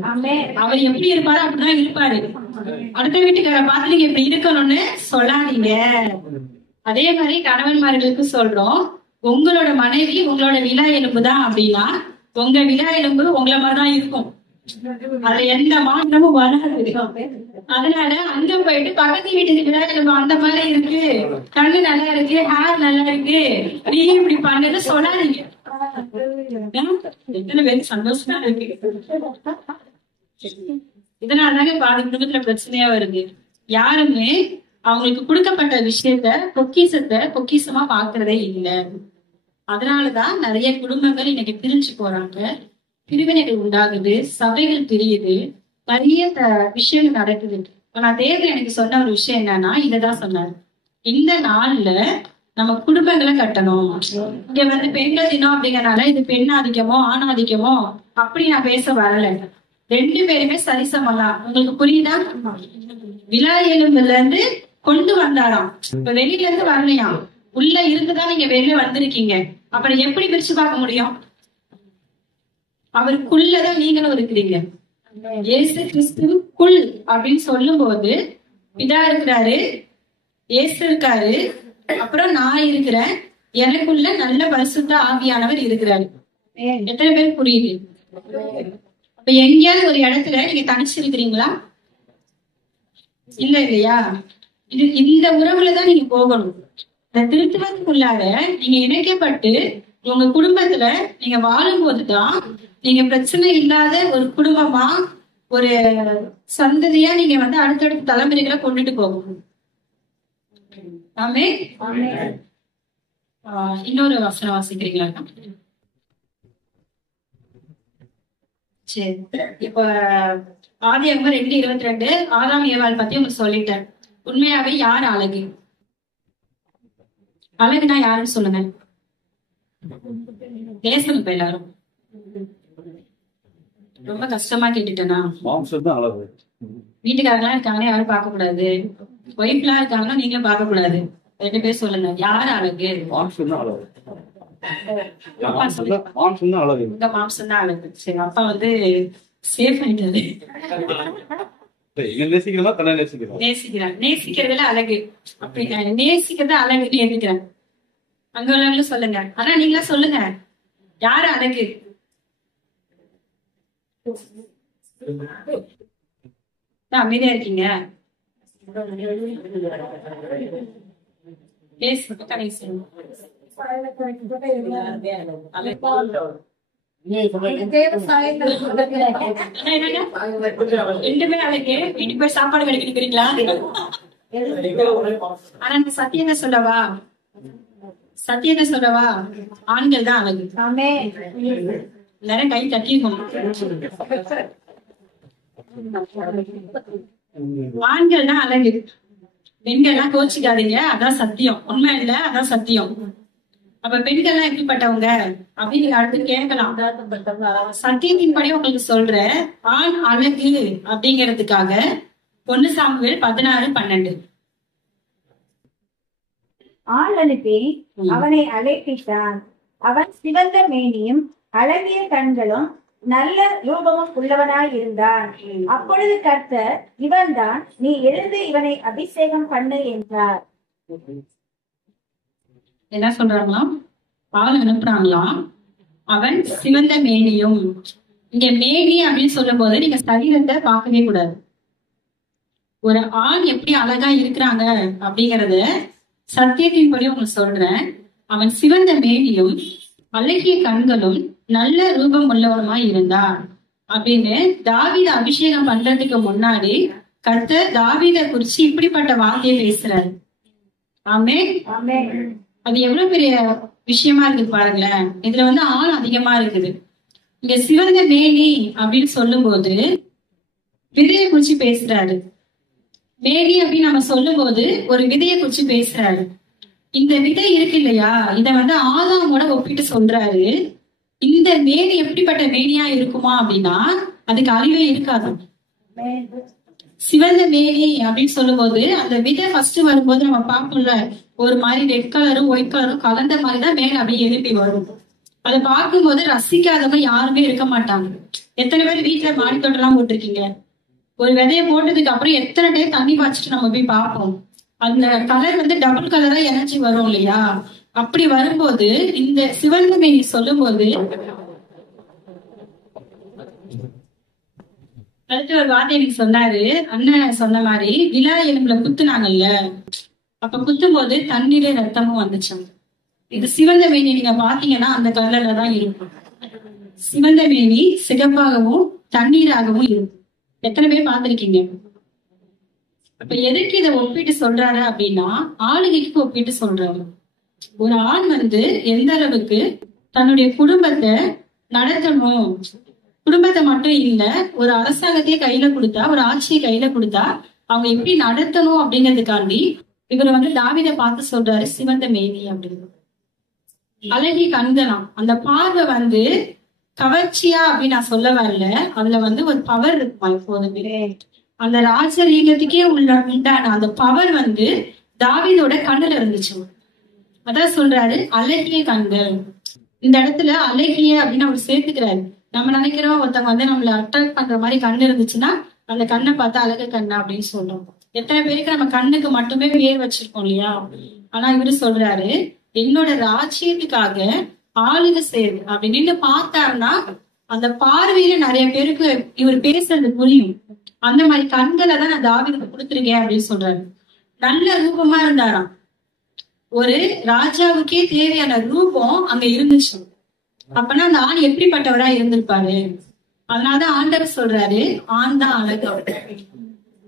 அவர் எப்படி இருப்பாரு அப்படிதான் இருப்பாரு. அடுத்த வீட்டுக்கார பார்த்து நீங்க இப்படி இருக்கணும்னு சொல்லாதீங்க. அதே மாதிரி கணவன்மார்களுக்கு சொல்றோம், உங்களோட மனைவி உங்களோட விலா எலும்புதான் அப்படின்னா உங்க விலா எலும்பு உங்களை மாதிரிதான் இருக்கும். அதுல எந்த மாற்றமும் வராது. அதனால அங்க போயிட்டு பக்கத்து வீட்டுக்கு விலா எலும்பு அந்த மாதிரி இருக்கு, கண்ணு நல்லா இருக்கு, ஹேர் நல்லா இருக்கு, நீ இப்படி பண்ணது சொல்லாதீங்க. எத்தனை பேருக்கு சந்தோஷமா இருக்கு? இதனாலதாங்க பாதி குடும்பத்துல பிரச்சனையா வருது. யாருமே அவங்களுக்கு கொடுக்கப்பட்ட விஷயத்த பொக்கிஷமா பாக்குறதே இல்லை. அதனாலதான் நிறைய குடும்பங்கள் இன்னைக்கு பிரிஞ்சு போறாங்க, பிரிவினைகள் உண்டாகுது, சபைகள் பிரியுது, நிறைய விஷயங்கள் நடக்குது. நான் தேவன் எனக்கு சொன்ன ஒரு விஷயம் என்னன்னா, இததான் சொன்னாரு, இந்த நாள்ல நம்ம குடும்பங்களை கட்டணும். இங்க பெண்கள் தினம் அப்படிங்கறனால இது பெண் ஆதிக்கமோ ஆண் ஆதிக்கமோ அப்படி நான் பேச வரல. 2 பேருமே சரிசமம் தான். உங்களுக்கு புரியுதா? விலா எலும்புல இருந்து கொண்டு வந்தாராம். இப்ப வெளியில இருந்து வரலையாம், உள்ள இருந்துதான் நீங்க வெளில வந்திருக்கீங்க. அப்புறம் எப்படி பிரிச்சு பார்க்க முடியும்? அவருக்குள்ளதான் நீங்களும் இருக்கிறீங்க. இயேசு கிறிஸ்துவுக்குள் அப்படின்னு சொல்லும் போது பிதா இருக்கிறாரு, இயேசு இருக்காரு, அப்புறம் நான் இருக்கிறேன், எனக்குள்ள நல்ல பரிசுத்த ஆவியானவர் இருக்கிறாரு. எத்தனை பேர் புரியுது? இப்ப எங்கேயாவது ஒரு இடத்துல நீங்க தனிச்சு இருக்கிறீங்களா? இல்லையா? இந்த உறவுலதான் நீங்க போகணும். இந்த திருத்துவத்துக்குள்ளார நீங்க இணைக்கப்பட்டு உங்க குடும்பத்துல நீங்க வாழும் போதுதான் நீங்க பிரச்சனை இல்லாத ஒரு குடும்பமா, ஒரு சந்ததியா நீங்க அடுத்தடுத்த தலைமுறைகளை கொண்டுட்டு போகணும். ஆமே. இன்னொரு வசனம் வாசிக்கிறீங்களா? சரி, இப்ப ஆதியாகமம் 2:22 ஆதாம் ஏவாள் பத்தி உங்களுக்கு சொல்லிட்டேன். உண்மையாவே யார் அழகு? அழகுனா யாருன்னு சொல்லுங்க. பேசணும் இப்ப எல்லாரும். ரொம்ப கஷ்டமா கேட்டுட்டேனா? வீட்டுக்காரங்களா இருக்காங்கன்னா யாரும் பார்க்க கூடாது, ஒய்ஃப்லாம் இருக்காங்கன்னா நீங்களும் பார்க்க கூடாது. 2 பேர் சொல்லுங்க, யாரு அழகு? உங்க மாம்சம் தான் அழகு. சரி, அப்பா சேஃப் ஆயிட்டாரு. நேசிக்கிறதுல அழகு, அப்படி நேசிக்கிறது அழகு நேசிக்கிறேன். அங்க உள்ளவங்களும் சொல்லுங்க. ஆனா நீங்களா சொல்லுங்க, யாரு அழகு? அமைதியா இருக்கீங்க. ரெண்டுமே அழகு. வீட்டுக்கு போய் சாப்பாடு கிடைக்கிறீங்களா? ஆனா சத்தியத்தை சொல்லவா, ஆண்கள் தான் அழகு. எல்லாரும் கை தட்டிக்கணும். ஆண்கள் தான் அழகு, பெண்கள்லாம் கோச்சிக்காதீங்க, அதான் சத்தியம். உண்மை இல்ல, அதான் சத்தியம். அப்ப பெண்கள்லாம் எப்படிப்பட்டவங்க அப்படின்னு நீங்க அடுத்து கேட்கலாம். சத்தியத்தின்படி உங்களுக்கு சொல்றேன், ஆண் அழகு அப்படிங்கிறதுக்காக 1 சாமுவேல் 16:12. ஆள் அனுப்பி அவனை அழைப்பித்தான். அவன் சிவந்த மேனியும் அழகிய கண்களும் நல்ல ரூபமும் உள்ளவனாய் இருந்தான். அப்பொழுது கர்த்தர், இவன் தான், நீ எழுந்து இவனை அபிஷேகம் பண்ணு என்றார். என்ன சொல்றாங்களாம்? ஆள் அனுப்புறாங்களாம். அவன் சிவந்த மேனியும். இங்க மேனி அப்படின்னு சொல்லும் போது நீங்க சரீரத்தை பார்க்கவே கூடாது. ஒரு ஆண் எப்படி அழகா இருக்கிறாங்க அப்படிங்கறத சத்தியத்தின்படி உங்களுக்கு சொல்றேன். அவன் சிவந்த மேனியும் அழகிய கண்களும் நல்ல ரூபம் உள்ளவனுமாய் இருந்தான் அப்படின்னு தாவீதை அபிஷேகம் பண்றதுக்கு முன்னாடி கர்த்தர் தாவீதை குறிச்சு இப்படிப்பட்ட வார்த்தையை பேசுறாரு. ஆமென். ஆமென். அது எவ்வளவு பெரிய விஷயமா இருக்கு பாருங்களேன். இதுல வந்து ஆள் அதிகமா இருக்குது. இங்க சிவந்த மேனி அப்படின்னு சொல்லும் போது விதையை குறிச்சு பேசுறாரு. மேனி அப்படின்னு நம்ம சொல்லும் போது ஒரு விதையை குறிச்சு பேசுறாரு. இந்த விதை இருக்கு இல்லையா, இத வந்து ஆதாமோட ஒப்பிட்டு சொல்றாரு. இந்த மேனி எப்படிப்பட்ட மேனியா இருக்குமா அப்படின்னா அதுக்கு அழிவே இருக்காது. சிவந்த மேனி அப்படின்னு சொல்லும் போது அந்த விதை ஃபர்ஸ்ட் வரும்போது நம்ம பார்ப்போம்ல, ஒரு மாதிரி ரெட் கலரும் ஒயிட் கலரும் கலந்த மாதிரிதான் மேல அப்படியே எழுப்பி வரும். அதை பார்க்கும்போது ரசிக்காதவங்க யாருமே இருக்க மாட்டாங்க. எத்தனை பேர் வீட்டுல மாடி தோட்டம் எல்லாம் போட்டிருக்கீங்க? ஒரு விதைய போட்டதுக்கு அப்புறம் எத்தனை டைம் தண்ணி பாய்ச்சிட்டு நம்ம போய் பார்ப்போம். அந்த கலர் வந்து டபுள் கலரா எனர்ஜி வரும் இல்லையா? அப்படி வரும்போது இந்த சிவந்த மேனி சொல்லும் போது அடுத்து ஒரு வார்த்தை எனக்கு சொன்னாரு. அண்ணன் சொன்ன மாதிரி விழா எலும்புல குத்துனாங்கல்ல, அப்ப குத்தும் போது தண்ணீரே ரத்தமும் வந்துச்சாங்க. இது சிவந்த மேனி நீங்க பாத்தீங்கன்னா அந்த கலர்ல தான் இருக்கும். சிவந்த மேனி சிகப்பாகவும் தண்ணீராகவும் இருக்கும். எத்தனை பேர் பார்த்திருக்கீங்க? அப்ப எதுக்கு இதை ஒப்பிட்டு சொல்றாரு அப்படின்னா ஆளுகைக்கு ஒப்பிட்டு சொல்றாரு. ஒரு ஆண் வந்து எந்த அளவுக்கு தன்னுடைய குடும்பத்தை நடத்தணும், குடும்பத்தை மட்டும் இல்ல ஒரு அரசாங்கத்தையே கையில கொடுத்தா, ஒரு ஆட்சியை கையில கொடுத்தா அவங்க எப்படி நடத்தணும் அப்படிங்கிறதுக்காண்டி இவர் வந்து தாவீதை பார்த்து சொல்றாரு சிவந்த மேனி அப்படின்னு. அழகி கண்கலாம். அந்த பார்வை வந்து கவர்ச்சியா அப்படின்னு நான் சொல்ல வரல, அதுல வந்து ஒரு பவர் இருக்குமா எப்போதுமே. அந்த ராஜரீகத்துக்கே உண்டான அந்த பவர் வந்து தாவீதோட கண்ணுல இருந்துச்சு. அதான் சொல்றாரு அழகிய கண்கள். இந்த இடத்துல அழகிய அப்படின்னு அவர் சேர்த்துக்கிறாரு. நம்ம நினைக்கிறோம் ஒருத்தவங்க வந்து நம்மள அட்ராக்ட் பண்ற மாதிரி கண்ணு இருந்துச்சுன்னா அந்த கண்ணை பார்த்தா அழகு கண்ணா அப்படின்னு சொல்றோம். எத்தனை பேருக்கு நம்ம கண்ணுக்கு மட்டுமே பேர் வச்சிருக்கோம் இல்லையா? ஆனா இவரு சொல்றாரு என்னோட ராஜ்யத்துக்காக ஆளுக சேரு அப்படின்னு பார்த்தாருன்னா அந்த பார்வையில நிறைய பேருக்கு இவர் பேசுறது புரியும். அந்த மாதிரி கண்களை தான் நான் தாவீதுக்கு கொடுத்துருக்கேன் அப்படின்னு சொல்றாரு. நல்ல ரூபமா இருந்தாராம். ஒரு ராஜாவுக்கே தேவையான ரூபம் அங்க இருந்துச்சு. அப்பனா அந்த ஆண் எப்படிப்பட்டவரா இருந்திருப்பாரு? அதனாலதான் ஆண்டவர் சொல்றாரு ஆண் தான் அழகு.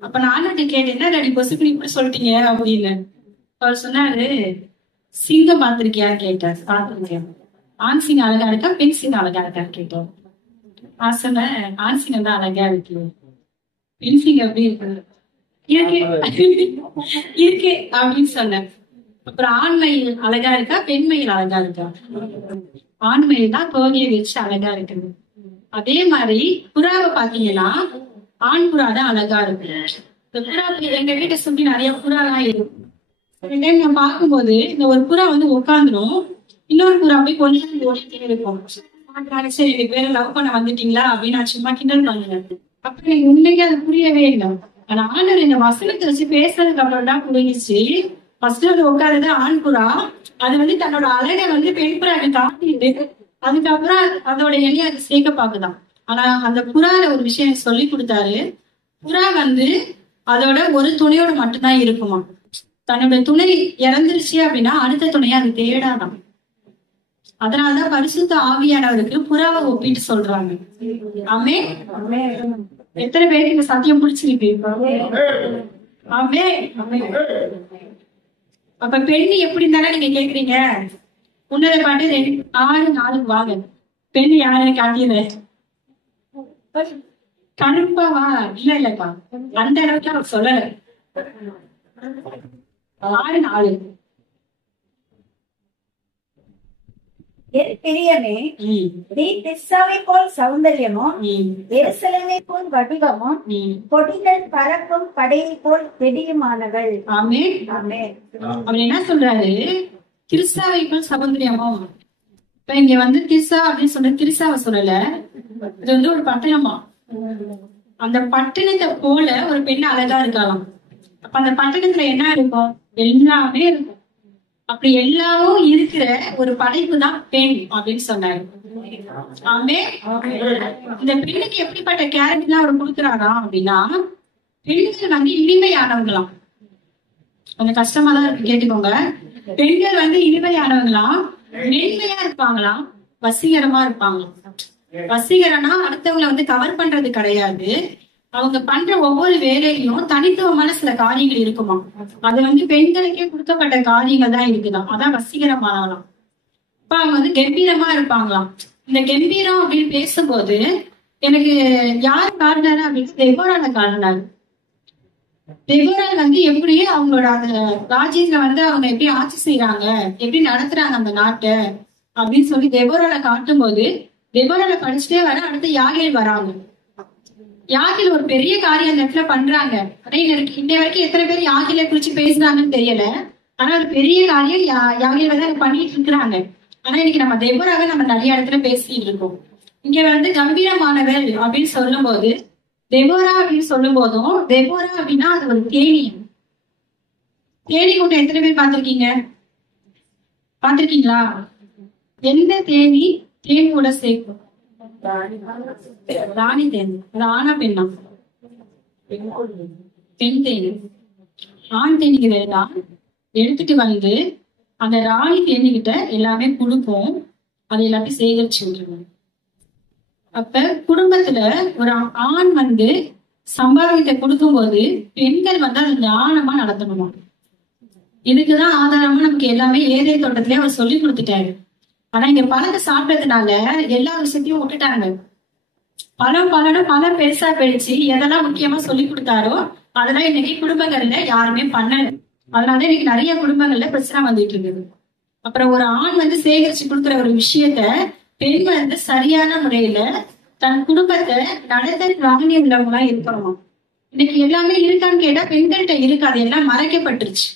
அப்ப நான் ஆண்ட கேட்டேன், என்ன நீ பொசுக்கு இப்படி சொல்லிட்டீங்க அப்படின்னு. அவர் சொன்னாரு சிங்கம் பார்த்திருக்கியான்னு கேட்டார். பார்த்திருக்கேன். ஆண் சிங்கம் அழகா இருக்கா பெண் சிங்கம் அழகா இருக்கான்னு கேட்டோம். நான் சொன்னேன் ஆண் சிங்கம் தான் அழகா இருக்கு, பெண் சிங்கம் எப்படி இருக்கு இருக்கு அப்படின்னு சொன்னேன். அப்புறம் ஆண்மயில் அழகா இருக்கா பெண்மயில் அழகா இருக்கா? ஆண்மயில் தான் தோகையை வச்சு அழகா இருக்குது. அதே மாதிரி புறாவை பாத்தீங்கன்னா ஆண் புறா தான் அழகா இருக்கு. இந்த புறா எங்க வீட்டை சுற்றி நிறைய புறா எல்லாம் இருக்கும். நான் பார்க்கும்போது இந்த ஒரு புறா வந்து உட்காந்துரும், இன்னொரு புறா போய் கொஞ்சம் ஓடிட்டே இருக்கும். சரி இது பேரு லவ் பண்ண வந்துட்டீங்களா அப்படின்னு நான் சும்மா கிண்டல் பண்ணுவேன். அப்ப எனக்கு உண்மைக்கு அது புரியவே இல்லை. ஆனா ஆண்டவர் இந்த வசனத்தை வச்சு பேசுறதுக்கு அப்புறம் தான் புரிஞ்சிச்சு. ஃபர்ஸ்ட் அது உட்காருது ஆண் புறா, அது வந்து தன்னோட அழகை வந்து பெண் புறாவை காட்டிட்டு அதுக்கப்புறம் அதோட எலியை அது சேர்க்க பாக்குதான். ஆனா அந்த புறால ஒரு விஷயம் சொல்லி கொடுத்தாரு. புறா வந்து அதோட ஒரு துணையோட மட்டும்தான் இருக்குமா. தன்னோட துணை இறந்துருச்சு அப்படின்னா அடுத்த துணையை அது தேடாதான். அதனாலதான் பரிசுத்த ஆவியானவருக்கு புறாவை ஒப்பிட்டு சொல்றாங்க. ஆமே. எத்தனை பேருக்கு இந்த சத்தியம் பிடிச்சிருக்கு? ஆமே. அப்ப பெண் எப்படி இருந்தாலும் நீங்க கேக்குறீங்க. முன்னரை பாட்டு 6-4 வாங்க. பெண் யாரு காட்டியது? கருப்பாவா? இல்லப்பா, அந்த அளவுக்கு அவர் சொல்லல. 6-4. பிரியமே, நீ திர்சாவை போல் சௌந்தரியமும் எருசலேமை போல் வடிவமும் கொடிகள் பறக்கும் படையை போல் வெடியுமானவள். ஆமென். அவர் என்ன சொல்றாரு? திர்சாவை போல் சௌந்தரியமும். இப்ப இங்க வந்து திர்சா அப்படின்னு சொல்ற திர்சாவை சொல்லல, இது வந்து ஒரு பட்டணமா. அந்த பட்டணத்தை போல ஒரு பெண் அழகா இருக்கலாம். அப்ப அந்த பட்டணத்துல என்ன இருக்கும்? எல்லாமே இருக்கும். அப்படி எல்லாமும் இருக்கிற ஒரு படைப்பு தான் பெண் அப்படின்னு சொன்னாரு. ஆமே. இந்த பெண்ணுக்கு எப்படிப்பட்ட கேரக்டர்லாம் அவர் கொடுக்குறாரா அப்படின்னா, பெண்கள் வந்து இனிமையானவங்களாம். கொஞ்சம் கஷ்டமா தான் இருக்கு, கேட்டுக்கோங்க. பெண்கள் வந்து இனிமையானவங்களாம், மென்மையா இருப்பாங்களாம், வசீகரமா இருப்பாங்களாம். வசீகரம்னா அடுத்தவங்களை வந்து கவர் பண்றது கிடையாது. அவங்க பண்ற ஒவ்வொரு வேலையிலும் தனித்துவமான சில காரியங்கள் இருக்குமா. அது வந்து பெண்களுக்கே கொடுக்கப்பட்ட காரியங்கள் தான் இருக்குதாம். அதான் வசீகரமானலாம். இப்ப அவங்க வந்து கம்பீரமா இருப்பாங்களாம். இந்த கம்பீரம் அப்படின்னு பேசும்போது எனக்கு யார் காட்டினாரு அப்படின்னு தெபோரால காட்டினாரு. தெபோரா வந்து எப்படி அவங்களோட அந்த ராஜ்யத்துல வந்து அவங்க எப்படி ஆட்சி செய்யறாங்க, எப்படி நடத்துறாங்க அந்த நாட்டை அப்படின்னு சொல்லி தெபோரால காட்டும் போது, தெபோரால படிச்சுட்டே வர அடுத்து யாகேல் வராங்க. யாகேல் ஒரு பெரிய காரியம் அந்த இடத்துல பண்றாங்க. ஆனா இன்ன வரைக்கும் எத்தனை பேர் யாகேலை குறிச்சு பேசுறாங்கன்னு தெரியல. ஆனா ஒரு பெரிய காரியம் யாகேல் வந்து பண்ணிட்டு இருக்கிறாங்க. ஆனா இன்னைக்கு நம்ம தெபோராவை நம்ம நிறைய இடத்துல பேசிட்டு இருக்கோம். இங்க வந்து கம்பீரமானவர் அப்படின்னு சொல்லும் போது, தெபோரா அப்படின்னு சொல்லும் போதும், தெபோரா அப்படின்னா அது ஒரு தேனி. தேனி கூட்டம் எத்தனை பேர் பார்த்திருக்கீங்க? பார்த்திருக்கீங்களா? எந்த தேனி தேன் கூட சேர்க்கும்? ராணி தேனி. அது ஆனா பெண்ணா? பெண் தேனி. ஆண் தேனிகளை தான் எடுத்துட்டு வந்து அந்த ராணி தேனிகிட்ட எல்லாமே கொடுப்போம். அதை எல்லாத்தையும் சேகரிச்சு விட்டுருவோம். அப்ப குடும்பத்துல ஒரு ஆண் வந்து சம்பாதித்த கொடுக்கும் போது பெண்கள் வந்து அது ஞானமா நடத்தணுமா. இதுக்குதான் ஆதாரமா நமக்கு எல்லாமே ஏதே தோட்டத்திலே அவர் சொல்லி கொடுத்துட்டாரு. ஆனா இங்க பழத்தை சாப்பிட்டதுனால எல்லா விஷயத்தையும் விட்டுட்டாங்க. பழம் பெருசா போயிடுச்சு. எதெல்லாம் முக்கியமா சொல்லி கொடுத்தாரோ அதெல்லாம் இன்னைக்கு குடும்பங்கள்ல யாருமே பண்ணல. அதனால இன்னைக்கு நிறைய குடும்பங்கள்ல பிரச்சனை வந்துட்டு இருக்குது. அப்புறம் ஒரு ஆண் வந்து சேகரிச்சு கொடுக்குற ஒரு விஷயத்த பெண் வந்து சரியான முறையில தன் குடும்பத்தை நடத்த ராணி உள்ளவங்களா இருக்கணுமா. இன்னைக்கு எல்லாமே இருக்கான்னு கேட்டா பெண்கள்கிட்ட இருக்காது, எல்லாம் மறைக்கப்பட்டுருச்சு.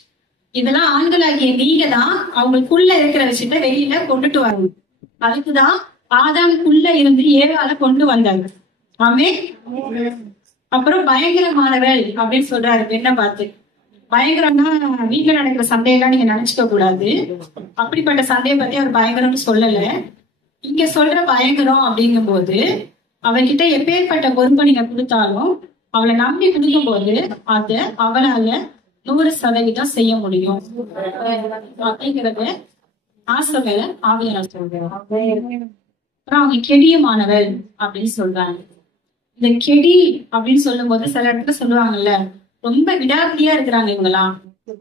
இதெல்லாம் ஆண்களாகிய நீங்க தான் அவங்களுக்குள்ள இருக்கிற விஷயத்த வெளியில கொண்டுட்டு வரணும். அதுக்குதான் ஆதாமுக்குள்ள இருந்து ஏவால கொண்டு வந்தாங்க. ஆமே. அப்புறம் பயங்கரமானவள் அப்படின்னு சொல்றாரு பெண்ணை பார்த்து. பயங்கரம்னா வீட்டுல நடக்கிற சண்டையெல்லாம் நீங்க நினைச்சுக்க கூடாது. அப்படிப்பட்ட சண்டையை பத்தி அவர் பயங்கரம்னு சொல்லல. இங்க சொல்ற பயங்கரம் அப்படிங்கும் போது அவகிட்ட எப்பேற்பட்ட பொறுப்பை நீங்க கொடுத்தாலும் அவளை நம்பி கொடுக்கும் போது அத அவளால 100% செய்ய முடியும் அப்படிங்கறது ஆசிரியர் ஆவியாளர் சொல்றாங்க. அப்புறம் அவங்க கெடியமானவள் அப்படின்னு சொல்றாங்க. இந்த கெடி அப்படின்னு சொல்லும் போது சில இடத்துல சொல்லுவாங்கல்ல, ரொம்ப விடாப்பிடியா இருக்கிறாங்க இவங்கெல்லாம்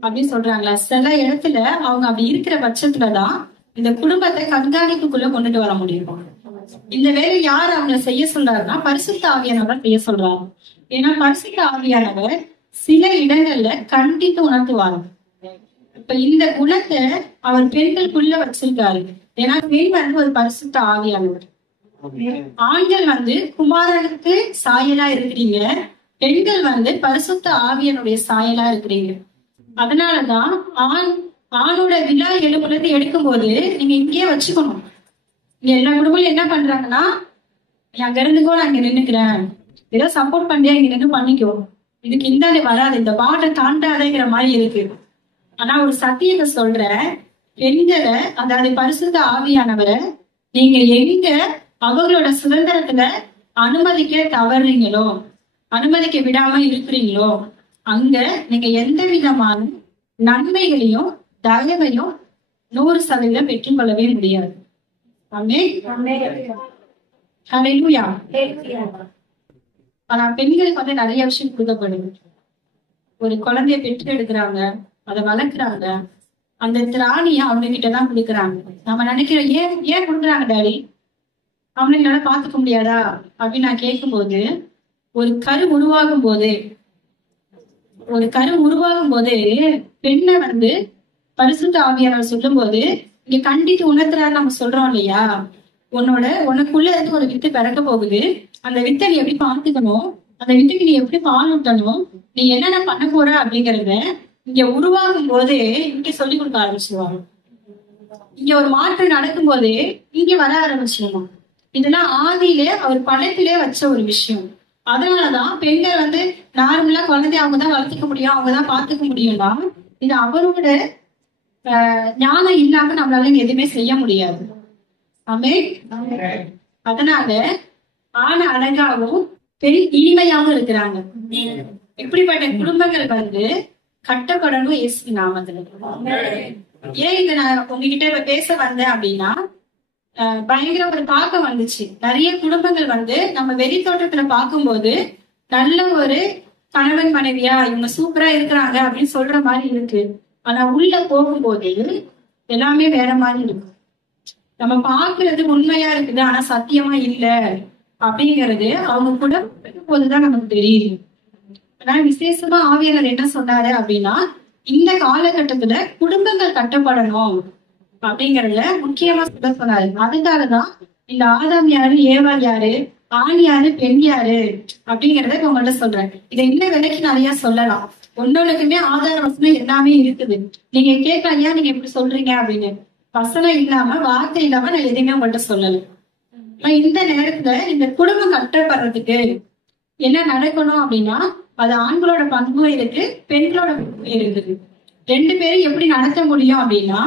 அப்படின்னு சொல்றாங்களா. சில இடத்துல அவங்க அப்படி இருக்கிற பட்சத்துலதான் இந்த குடும்பத்தை கண்காணிப்புக்குள்ள கொண்டுட்டு வர முடியும். இந்த வேலை யார் அவங்களை செய்ய சொல்றாருன்னா பரிசுத்த ஆவியானவர் செய்ய சொல்றாரு. ஏன்னா பரிசுத்த ஆவியானவர் சில இடங்கள்ல கண்டித்து உணர்த்துவாங்க. இப்ப இந்த குணத்தை அவர் பெண்களுக்குள்ள வச்சிருக்காரு. ஏன்னா பெண் வந்து ஒரு பரிசுத்த ஆவியானவர். ஆண்கள் வந்து குமாரனுக்கு சாயலா இருக்கிறீங்க, பெண்கள் வந்து பரிசுத்த ஆவியனுடைய சாயலா இருக்கிறீங்க. அதனாலதான் ஆணோட விழா எழுப்புறது எடுக்கும் போது நீங்க இங்கேயே வச்சுக்கணும். இங்க எல்லா குடும்பங்களும் என்ன பண்றாங்கன்னா, அங்க இருந்துக்கோ நான் இங்க நின்னுக்கிறேன், ஏதோ சப்போர்ட் பண்ணியா இங்க நின்று பண்ணிக்கோ, இதுக்கு இந்தாலே வராது, இந்த பாட்டை தாண்டாதேங்கிற மாதிரி இருக்கு. ஆனா ஒரு சத்தியத்தை சொல்ற, பெண்களை அதாவது பரிசுத்த ஆவியானவரை நீங்க எங்க அவங்களோட சுதந்திரத்துல அனுமதிக்க தவறுறீங்களோ, அனுமதிக்க விடாம இருக்கிறீங்களோ, அங்க நீங்க எந்த விதமான நன்மைகளையும் தயவையும் 100% பெற்றுக்கொள்ளவே முடியாது. ஆனா பெண்களுக்கு வந்து நிறைய விஷயம் கொடுக்கப்படுது. ஒரு குழந்தைய பெற்று எடுக்கிறாங்க, அதை வளர்க்குறாங்க, அந்த திராணிய அவங்க கிட்டதான் கொடுக்குறாங்க. நம்ம நினைக்கிறோம் ஏன் கொடுக்குறாங்க டாடி, அவனுங்களால பாத்துக்க முடியாதா அப்படின்னு நான் கேட்கும்போது, ஒரு கரு உருவாகும் போது பெண்ணை வந்து பரிசுத்த ஆவியானவர் சொல்லும் போது இங்க கண்டித்து உணர்த்துறாரு. நம்ம சொல்றோம் இல்லையா, உனக்குள்ள இருந்து ஒரு வித்து பிறக்க போகுது, அந்த வித்தை நீ எப்படி பார்த்துக்கணும், அந்த வித்துக்கு நீ எப்படி பால் ஊட்டணும், நீ என்னென்ன பண்ண போற அப்படிங்கறத இங்க உருவாகும் போதே இங்க சொல்லி கொடுக்க ஆரம்பிச்சிருவாங்க. இங்க ஒரு மாற்றம் நடக்கும் போதே இங்க வர ஆரம்பிச்சிருவோம். இதெல்லாம் ஆதியிலே அவர் படைப்பிலே வச்ச ஒரு விஷயம். அதனாலதான் பெண்கள் வந்து நார்மலா குழந்தைய அவங்கதான் வளர்த்துக்க முடியும், அவங்கதான் பாத்துக்க முடியும்னா, இது அவரோட ஞானம் இல்லாம நம்மளால எதுவுமே செய்ய முடியாது. அதனால ஆண் அழகாவும் பெண் இனிமையாவும் இருக்கிறாங்க. இப்படிப்பட்ட குடும்பங்கள் வந்து கட்டப்படணும் இயேசு நாமத்துல. ஏன் இத நான் உங்ககிட்ட இப்ப பேச வந்தேன் அப்படின்னா, பயங்கர ஒரு தாக்கம் வந்துச்சு. நிறைய குடும்பங்கள் வந்து நம்ம வெளி தோட்டத்துல பார்க்கும்போது நல்ல ஒரு கணவன் மனைவியா இவங்க சூப்பரா இருக்கிறாங்க அப்படின்னு சொல்ற மாதிரி இருக்கு. ஆனா உள்ள போகும்போது எல்லாமே வேற மாதிரி இருக்கு. நம்ம பாக்குறது உண்மையா இருக்குது ஆனா சத்தியமா இல்ல அப்படிங்கிறது அவங்க கூட போதுதான் நமக்கு தெரியுது. ஆனா விசேஷமா ஆவியானவர் என்ன சொன்னாரு அப்படின்னா, இந்த காலகட்டத்துல குடும்பங்கள் கட்டப்படணும் அப்படிங்கறத முக்கியமா சொல்ல சொன்னாரு. அதுக்காகதான் இந்த ஆதாம் யாரு, ஏவாள் யாரு, ஆண் யாரு, பெண் யாரு அப்படிங்கறத இப்ப உங்கள்ட்ட சொல்றேன். இதை இன்னும் விலைக்கு நிறைய சொல்லலாம். ஒன்னொன்னுக்குமே ஆதார வசனம் எல்லாமே இருக்குது. நீங்க கேட்கலாம், ஏன் நீங்க இப்படி சொல்றீங்க அப்படின்னு. வசனம் இல்லாம, வார்த்தை இல்லாம நான் எதையுமே உங்கள்ட்ட சொல்லல. இந்த நேரத்துல இந்த குடும்பம் கட்டப்படுறதுக்கு என்ன நடக்கணும் அப்படின்னா, அது ஆண்களோட பங்கும் இருக்கு, பெண்களோட பங்கும் இருக்குது. ரெண்டு பேரும் எப்படி நடத்த முடியும் அப்படின்னா,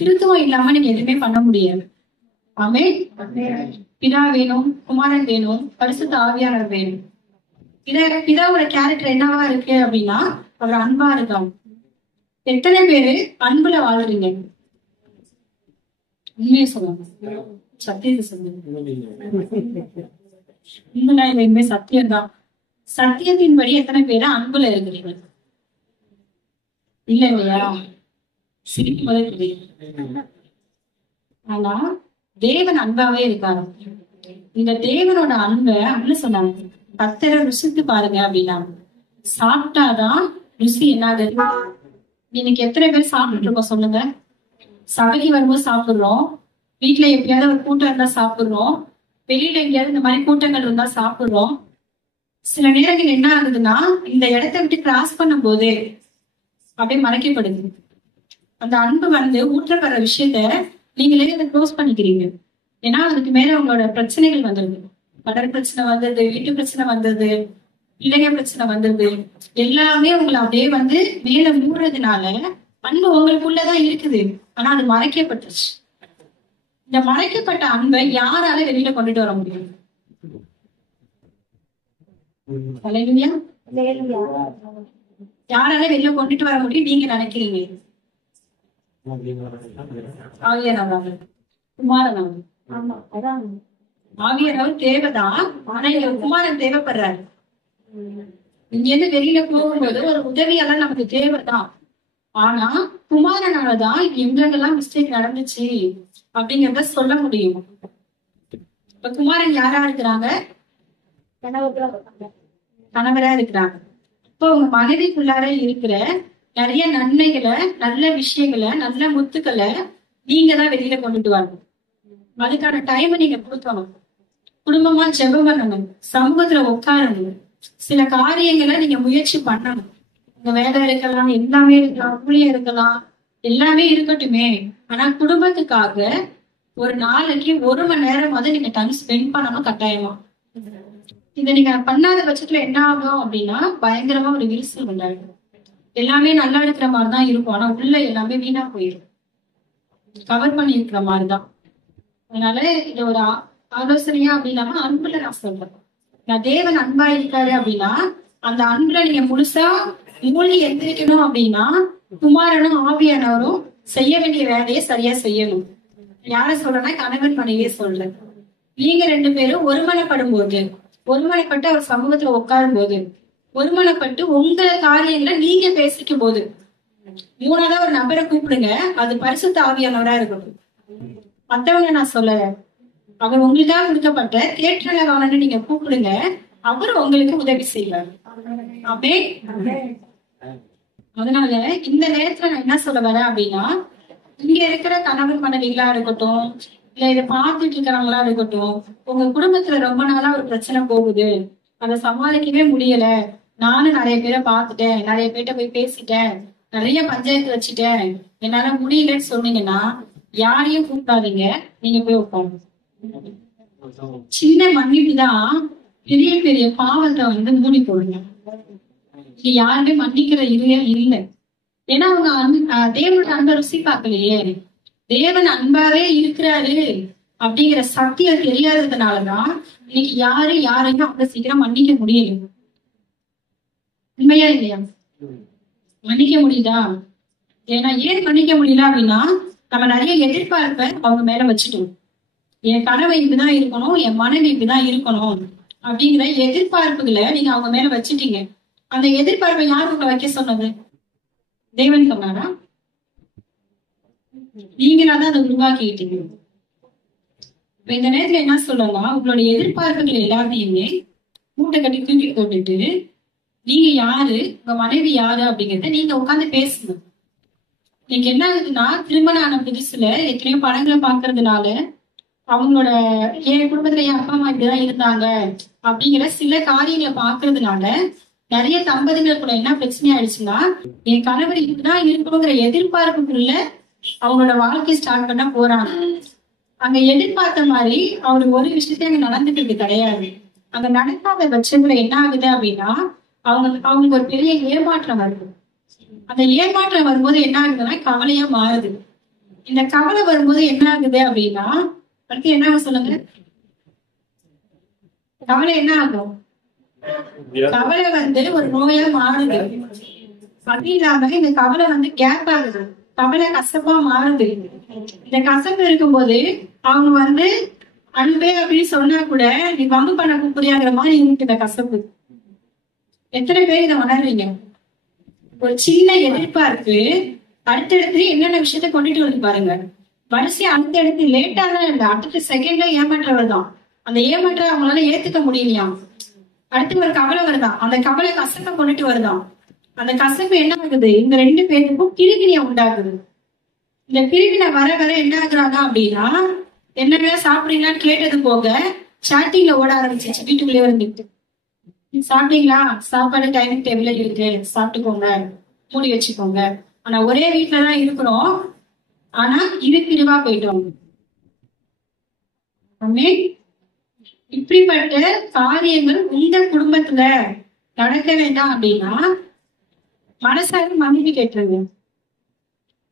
திருத்துவம் இல்லாம நீங்க எதுவுமே பண்ண முடியாது. ஆமென். பிதா வேணும், குமாரன் வேணும், பரிசுத்த ஆவியானவர் வேணும். பிதாவோட கேரக்டர் என்னவா இருக்கு அப்படின்னா, அவர் அன்பா இருக்காங்க. எத்தனை பேரு அன்புல வாழ்றீங்க? உண்மையை சொல்லுங்க, சத்தியத்தை சொல்லுங்க. உண்மையா இனிமே சத்தியம்தான். சத்தியத்தின்படி எத்தனை பேரு அன்புல இருக்கிறீங்க? இல்ல இல்லையா? சிரிக்கும் போதே தெரியும். ஆனா தேவன் அன்பாவே இருக்காரு. இந்த தேவனோட அன்பை அப்படின்னு சொன்னாங்க, கர்த்தரை ருசித்து பாருங்க அப்படின்னா. சாப்பிட்டாதான் ருசி என்னாது. இன்னைக்கு எத்தனை பேர் சாப்பிட்டு இருக்கோம் சொல்லுங்க? சபைக்கு வரும்போது சாப்பிடுறோம், வீட்டுல எப்பயாவது ஒரு கூட்டம் இருந்தா சாப்பிடுறோம், வெளியில எங்கேயாவது இந்த மாதிரி கூட்டங்கள் இருந்தா சாப்பிடுறோம். சில நேரங்கள் என்ன ஆகுதுன்னா, இந்த இடத்த விட்டு கிராஸ் பண்ணும் போது அப்படியே மறைக்கப்படுது. அந்த அன்பு ஊற்றப்படுற விஷயத்த நீங்களே அதை க்ளோஸ் பண்ணிக்கிறீங்க. ஏன்னா அதுக்கு மேல உங்களோட பிரச்சனைகள் வந்துருது. கடன் பிரச்சனை வந்தது, வீட்டு பிரச்சனை வந்தது, பிள்ளைங்க பிரச்சனை வந்தது, எல்லாமே உங்களை அப்படியே மேல மூடுறதுனால அன்பு உங்களுக்குள்ளதான் இருக்குது, ஆனா அது மறைக்கப்பட்டுருச்சு. இந்த மறைக்கப்பட்ட அன்பை யாரால வெளியில கொண்டுட்டு வர முடியும்? யாரால வெளியில கொண்டுட்டு வர முடியும் நீங்க நினைக்கிறீங்க? ஆவியானவர், குமாரன். ஆவியானவர் தேவைதான், ஆனா இங்க குமாரன் தேவைப்படுறாரு. இங்க இருந்து வெளியில போகும்போது ஒரு உதவியெல்லாம் நமக்கு தேவைதான். ஆனா குமாரனாலதான் எங்கெல்லாம் மிஸ்டேக் நடந்துச்சு அப்படிங்கறத சொல்ல முடியும். இப்ப குமாரன் யாரா இருக்கிறாங்க? கணவரா இருக்கிறாங்க. இப்போ உங்க மனைவிக்குள்ளார இருக்கிற நிறைய நன்மைகளை, நல்ல விஷயங்களை, நல்ல முத்துக்களை நீங்க தான் வெளியில கொண்டுட்டு வரணும். அதுக்கான டைம் நீங்க கொடுக்கணும். குடும்பமா ஜெபம் பண்ணணும், சமூகத்துல உட்காரணும், சில காரியங்களை நீங்க முயற்சி பண்ணணும். உங்க வேலை இருக்கலாம், எல்லாமே இருக்கலாம், ஊழியம் இருக்கலாம், எல்லாமே இருக்கட்டுமே. ஆனா குடும்பத்துக்காக ஒரு நாளைக்கு 1 மணி நேரம் நீங்க டைம் ஸ்பெண்ட் பண்ணணும் கட்டாயமா. இதை நீங்க பண்ணாத பட்சத்துல என்ன ஆகும் அப்படின்னா, பயங்கரமா ஒரு விரிசல் உண்டாயிடும். எல்லாமே நல்லா இருக்கிற மாதிரிதான் இருக்கும், ஆனா உள்ள எல்லாமே வீணா போயிடும், கவர் பண்ணி இருக்கிற மாதிரிதான். அதனால இது ஒரு ஆலோசனையா அப்படின்னா, அன்புல நான் சொல்றேன். நான் தேவன் அன்பா இருக்காரு அப்படின்னா, அந்த அன்புல நீங்க முழுசா மூழ்கி எந்திரிக்கணும் அப்படின்னா, குமாரனும் ஆவியானவரும் செய்ய வேண்டிய வேலையை சரியா செய்யணும். யார சொல்றேன்னா, கணவன் மனைவியே சொல்றேன். நீங்க 2 பேரும் ஒருமனப்படும் போது, ஒருமனப்பட்டு அவர் சமூகத்துல உட்காரும் போது, ஒருமனப்பட்டு உங்க காரியங்களை நீங்க பேசிக்கும் போது, 3ஆவது ஒரு நபரை கூப்பிடுங்க, அது பரிசுத்த ஆவியானவரா இருக்கட்டும். மத்தவங்க நான் சொல்லல, அவர் உங்களுக்காக கொடுக்கப்பட்ட தேற்றவாளன்னு நீங்க கூப்பிடுங்க, அவர் உங்களுக்கு உதவி செய்வார். ஆமென். அதனால இந்த நேரத்துல நான் என்ன சொல்ல வரேன் அப்படின்னா, இங்க இருக்கிற கணவன் மனைவிகளா இருக்கட்டும், இல்ல இதை பார்த்துட்டு இருக்கிறவங்களா இருக்கட்டும், உங்க குடும்பத்துல ரொம்ப நாளா ஒரு பிரச்சனை போகுது, அதை சமாளிக்கவே முடியல, நானும் நிறைய பேரை பார்த்துட்டேன், நிறைய பேர்ட்ட போய் பேசிட்டேன், நிறைய பஞ்சாயத்து வச்சுட்டேன், என்னால முடியலன்னு சொன்னீங்கன்னா யாரையும் கூப்பிடாதீங்க, நீங்க போய் உட்காருங்க. சின்ன மன்னிப்புதான் பெரிய பெரிய பாவத்தை மூடி போடுங்க. இங்க யாருமே மன்னிக்கிற இல்லை. ஏன்னா அவங்க தேவனோட அன்பை ருசி பார்க்கலையே. தேவன் அன்பாவே இருக்கிறாரு அப்படிங்கிற சத்தியம் தெரியாததுனாலதான் இன்னைக்கு யாரையும் அவ்வளவு சீக்கிரம் மன்னிக்க முடியல. உண்மையா இல்லையா? மன்னிக்க முடியுதா? ஏன்னா ஏன் மன்னிக்க முடியல அப்படின்னா, நம்ம நிறைய எதிர்பார்ப்பை அவங்க மேல வச்சுட்டோம். என் கணவன் இப்படிதான் இருக்கணும், என் மனைவி இப்படிதான் இருக்கணும், அப்படிங்கிற எதிர்பார்ப்புகளை நீங்க அவங்க மேல வச்சுட்டீங்க. அந்த எதிர்பார்ப்பை யார் உங்களை வைக்க சொன்னது? தேவன் சொன்னாரா? நீங்களாதான் அதை உருவாக்கிட்டீங்க. இப்ப இந்த நேரத்துல என்ன சொல்லலாம், உங்களுடைய எதிர்பார்ப்புகள் எல்லாத்தையுமே மூட்டை கட்டி தூக்கி போட்டுட்டு நீங்க யாரு, உங்க மனைவி யாரு அப்படிங்கறத நீங்க உட்காந்து பேசணும். நீங்க என்ன ஆகுதுன்னா, திருமணம் ஆன புதுசுல எத்தனையோ படங்களை பாக்குறதுனால அவங்களோட என் குடும்பத்துல என் அப்பா அம்மா இப்படிதான் இருந்தாங்க அப்படிங்கிற சில காரியங்களை பாக்குறதுனால நிறைய தம்பதிகளுக்குள்ள என்ன பிரச்சனை ஆயிடுச்சுன்னா, என் கணவர் இப்படிதான் இருக்கணுங்கிற எதிர்பார்ப்புக்குள்ள அவங்களோட வாழ்க்கை ஸ்டார்ட் பண்ண போறாங்க. அங்க எதிர்பார்த்த மாதிரி அவங்களுக்கு ஒரு விஷயத்தையும் அங்க நடந்துட்டு கிடையாது. அங்க நடக்காத பட்சத்துல என்ன ஆகுது அப்படின்னா, அவங்களுக்கு ஒரு பெரிய ஏமாற்றம் வருது. அந்த ஏமாற்றம் வரும்போது என்ன ஆகுதுன்னா கவலையா மாறுது. இந்த கவலை வரும்போது என்ன ஆகுது அப்படின்னா, அடுத்து என்ன சொல்லுங்க, கவலை என்ன ஆகும்? கவலை ஒரு நோயா மாறுது. அது இல்லாம இந்த கவலை கேப் ஆகுது, கவலை கசப்பா மாறுது. இந்த கசப்பு இருக்கும்போது அவங்க அன்பே அப்படின்னு சொன்னா கூட நீ வம்பு பண்ண கூப்பிடுங்கிற மாதிரி இருக்கு இந்த கசப்பு. எத்தனை பேர் இதை உணர்றீங்க? ஒரு சின்ன எதிர்பார்ப்பு அடுத்தடுத்து என்னென்ன விஷயத்த கொண்டுட்டு வந்து பாருங்க. வரிசை அடுத்தடுத்து லேட்டா தான் இல்லை, அடுத்த செகண்ட்ல ஏமாற்றவர் தான். அந்த ஏமாற்ற அவங்களால ஏத்துக்க முடியலையாம். அடுத்து ஒரு கவலை வருதான், அந்த கவலை கசப்பை கொண்டுட்டு வருதான். அந்த கசப்பு என்ன ஆகுது, இந்த ரெண்டு பேருக்கும் கிருகிணிய உண்டாகுது. இந்த கிருகிணை வர வர என்ன ஆகுறாங்க அப்படின்னா, என்னென்ன சாப்பிடுறீங்களான்னு கேட்டது போக சாட்டிங்ல ஓட ஆரம்பிச்சிச்சு. வீட்டுக்குள்ளேயே இருந்துட்டு சாப்பிட்டீங்களா, சாப்பாடு டைனிங் டேபிள்ல இருக்கு, சாப்பிட்டுக்கோங்க, மூடி வச்சுக்கோங்க. ஆனா ஒரே வீட்டுலதான் இருக்கிறோம், ஆனா இது பிரிவா போயிட்டோம். இப்படிப்பட்ட காரியங்கள் உங்க குடும்பத்துல நடக்க வேண்டாம் அப்படின்னா மனசார மன்னிப்பு கேட்டுருங்க.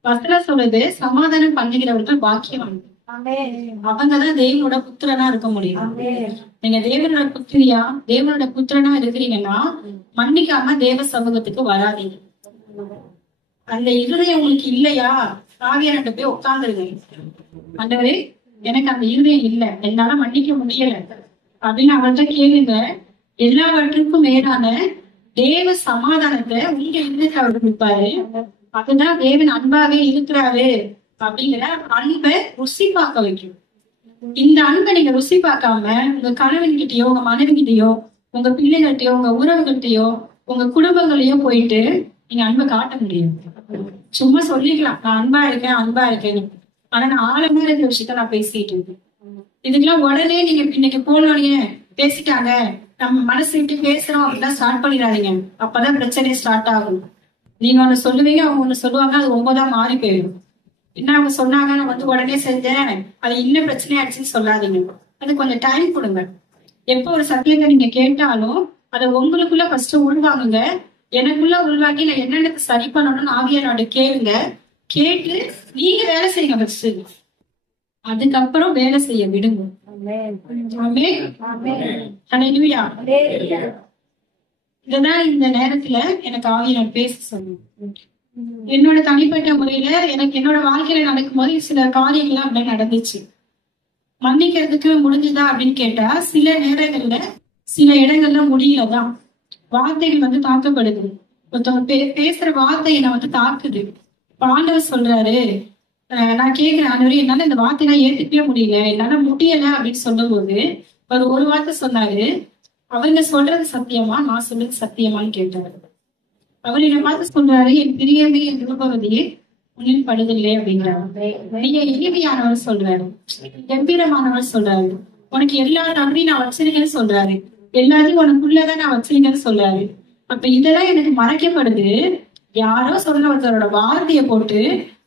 வசனம் சொல்றது, சமாதானம் பண்ணுகிறவர்கள் பாக்கியவான், அவங்கதான் தேவனோட புத்திரனா இருக்க முடியும். நீங்க தேவனோட புத்திரியா, தேவனோட புத்திரனா இருக்கிறீங்கன்னா மன்னிக்காம தேவ சமூகத்துக்கு வராதீங்க. அந்த இருதயம் உங்களுக்கு இல்லையா, ஆவியானவர்கிட்ட போய் உட்கார்ந்துருங்க. ஆண்டவரே, எனக்கு அந்த இருதயம் இல்லை, என்னால மன்னிக்க முடியல அப்படின்னு அவர்கிட்ட கேளுங்க. எல்லாவற்றுக்கும் மேலான தேவ சமாதானத்தை உங்க இருதயத்தை அவர் கொடுப்பாரு. அதுதான் தேவன் அன்பாவே இருக்கிறாரு அப்படிங்கிற அன்பை ருசி பார்க்க வைக்கும். இந்த அன்பை நீங்க ருசி பார்க்காம உங்க கணவன் கிட்டயோ, உங்க மனைவி கிட்டயோ, உங்க பிள்ளைகள்கிட்டயோ, உங்க உறவுகள்கிட்டயோ, உங்க குடும்பங்களையோ போயிட்டு நீங்க அன்பை காட்ட முடியும். சும்மா சொல்லிக்கலாம், நான் அன்பா இருக்கேன் அன்பா இருக்கேன்னு. ஆனா நான் ஆழமா இருக்கிற விஷயத்த நான் பேசிட்டு இருக்கேன். இதுக்கெல்லாம் உடனே நீங்க இன்னைக்கு போனோடனே பேசிட்டாங்க, நம்ம மனசு விட்டு பேசுறோம் அப்படின்னா ஸ்டார்ட் பண்ணிடாதீங்க. அப்பதான் பிரச்சனை ஸ்டார்ட் ஆகும். நீங்க ஒண்ணு சொல்லுவீங்க, அவங்க ஒண்ணு சொல்லுவாங்க, அது 9ஆ மாறி போயிடும். என்ன அவங்க சொன்னாங்க, நான் உடனே செஞ்சேன், அது இன்னும் பிரச்சனை ஆயிடுச்சுன்னு சொல்லாதீங்க. அது கொஞ்சம் டைம் கொடுங்க. எப்போ ஒரு சத்தியத்தை நீங்க கேட்டாலும் அதை உங்களுக்குள்ள ஃபர்ஸ்ட் உள்வாங்குங்க. எனக்குள்ள உள்வாங்கி நான் என்னென்ன சரி பண்ணணும்னு ஆவியானோட கேளுங்க. கேட்டு நீங்க வேலை செய்யுங்க ஃபர்ஸ்ட், அதுக்கப்புறம் வேலை செய்ய விடுங்க. இதுதான் இந்த நேரத்துல எனக்கு ஆவியானவர் பேச சொன்னேன். என்னோட தனிப்பட்ட முறையில எனக்கு என்னோட வாழ்க்கையில நடக்கும் போது சில காரியங்கள்லாம் அப்படி நடந்துச்சு. மன்னிக்கிறதுக்கு முடிஞ்சுதா அப்படின்னு கேட்டா சில நேரங்கள்ல சில இடங்கள்ல முடியலதான். வார்த்தைகள் தாக்கப்படுது. ஒருத்தவங்க பேசுற வார்த்தை என்ன தாக்குது. ஆண்டவர் சொல்றாரு, நான் கேட்கிறேன், ஆண்டவரே என்னால இந்த வார்த்தையெல்லாம் ஏத்துக்கவே முடியல, என்னால முடியல அப்படின்னு சொல்லும் போது ஒரு வார்த்தை சொன்னாரு, அவங்க சொல்றது சத்தியமா, நான் சொல்றது சத்தியமான்னு கேட்டாரு. அவர் என்ன பார்த்து சொல்றாரு, என் பிரியமே என் விரும்பவதையே உன்னில் படுதில்லை அப்படிங்கிறாரு. நீங்க இனிமையானவர் சொல்றாரு, கம்பீரமானவர் சொல்றாரு, உனக்கு எல்லா நன்மையும் நான் வச்சிருக்கேன்னு சொல்றாரு, எல்லாத்தையும் உனக்குள்ளதான் நான் வச்சிருக்கேன்னு சொல்றாரு. அப்ப இதெல்லாம் எனக்கு மறைக்கப்படுது. யாரோ சொல்ற ஒருத்தரோட வார்த்தையை போட்டு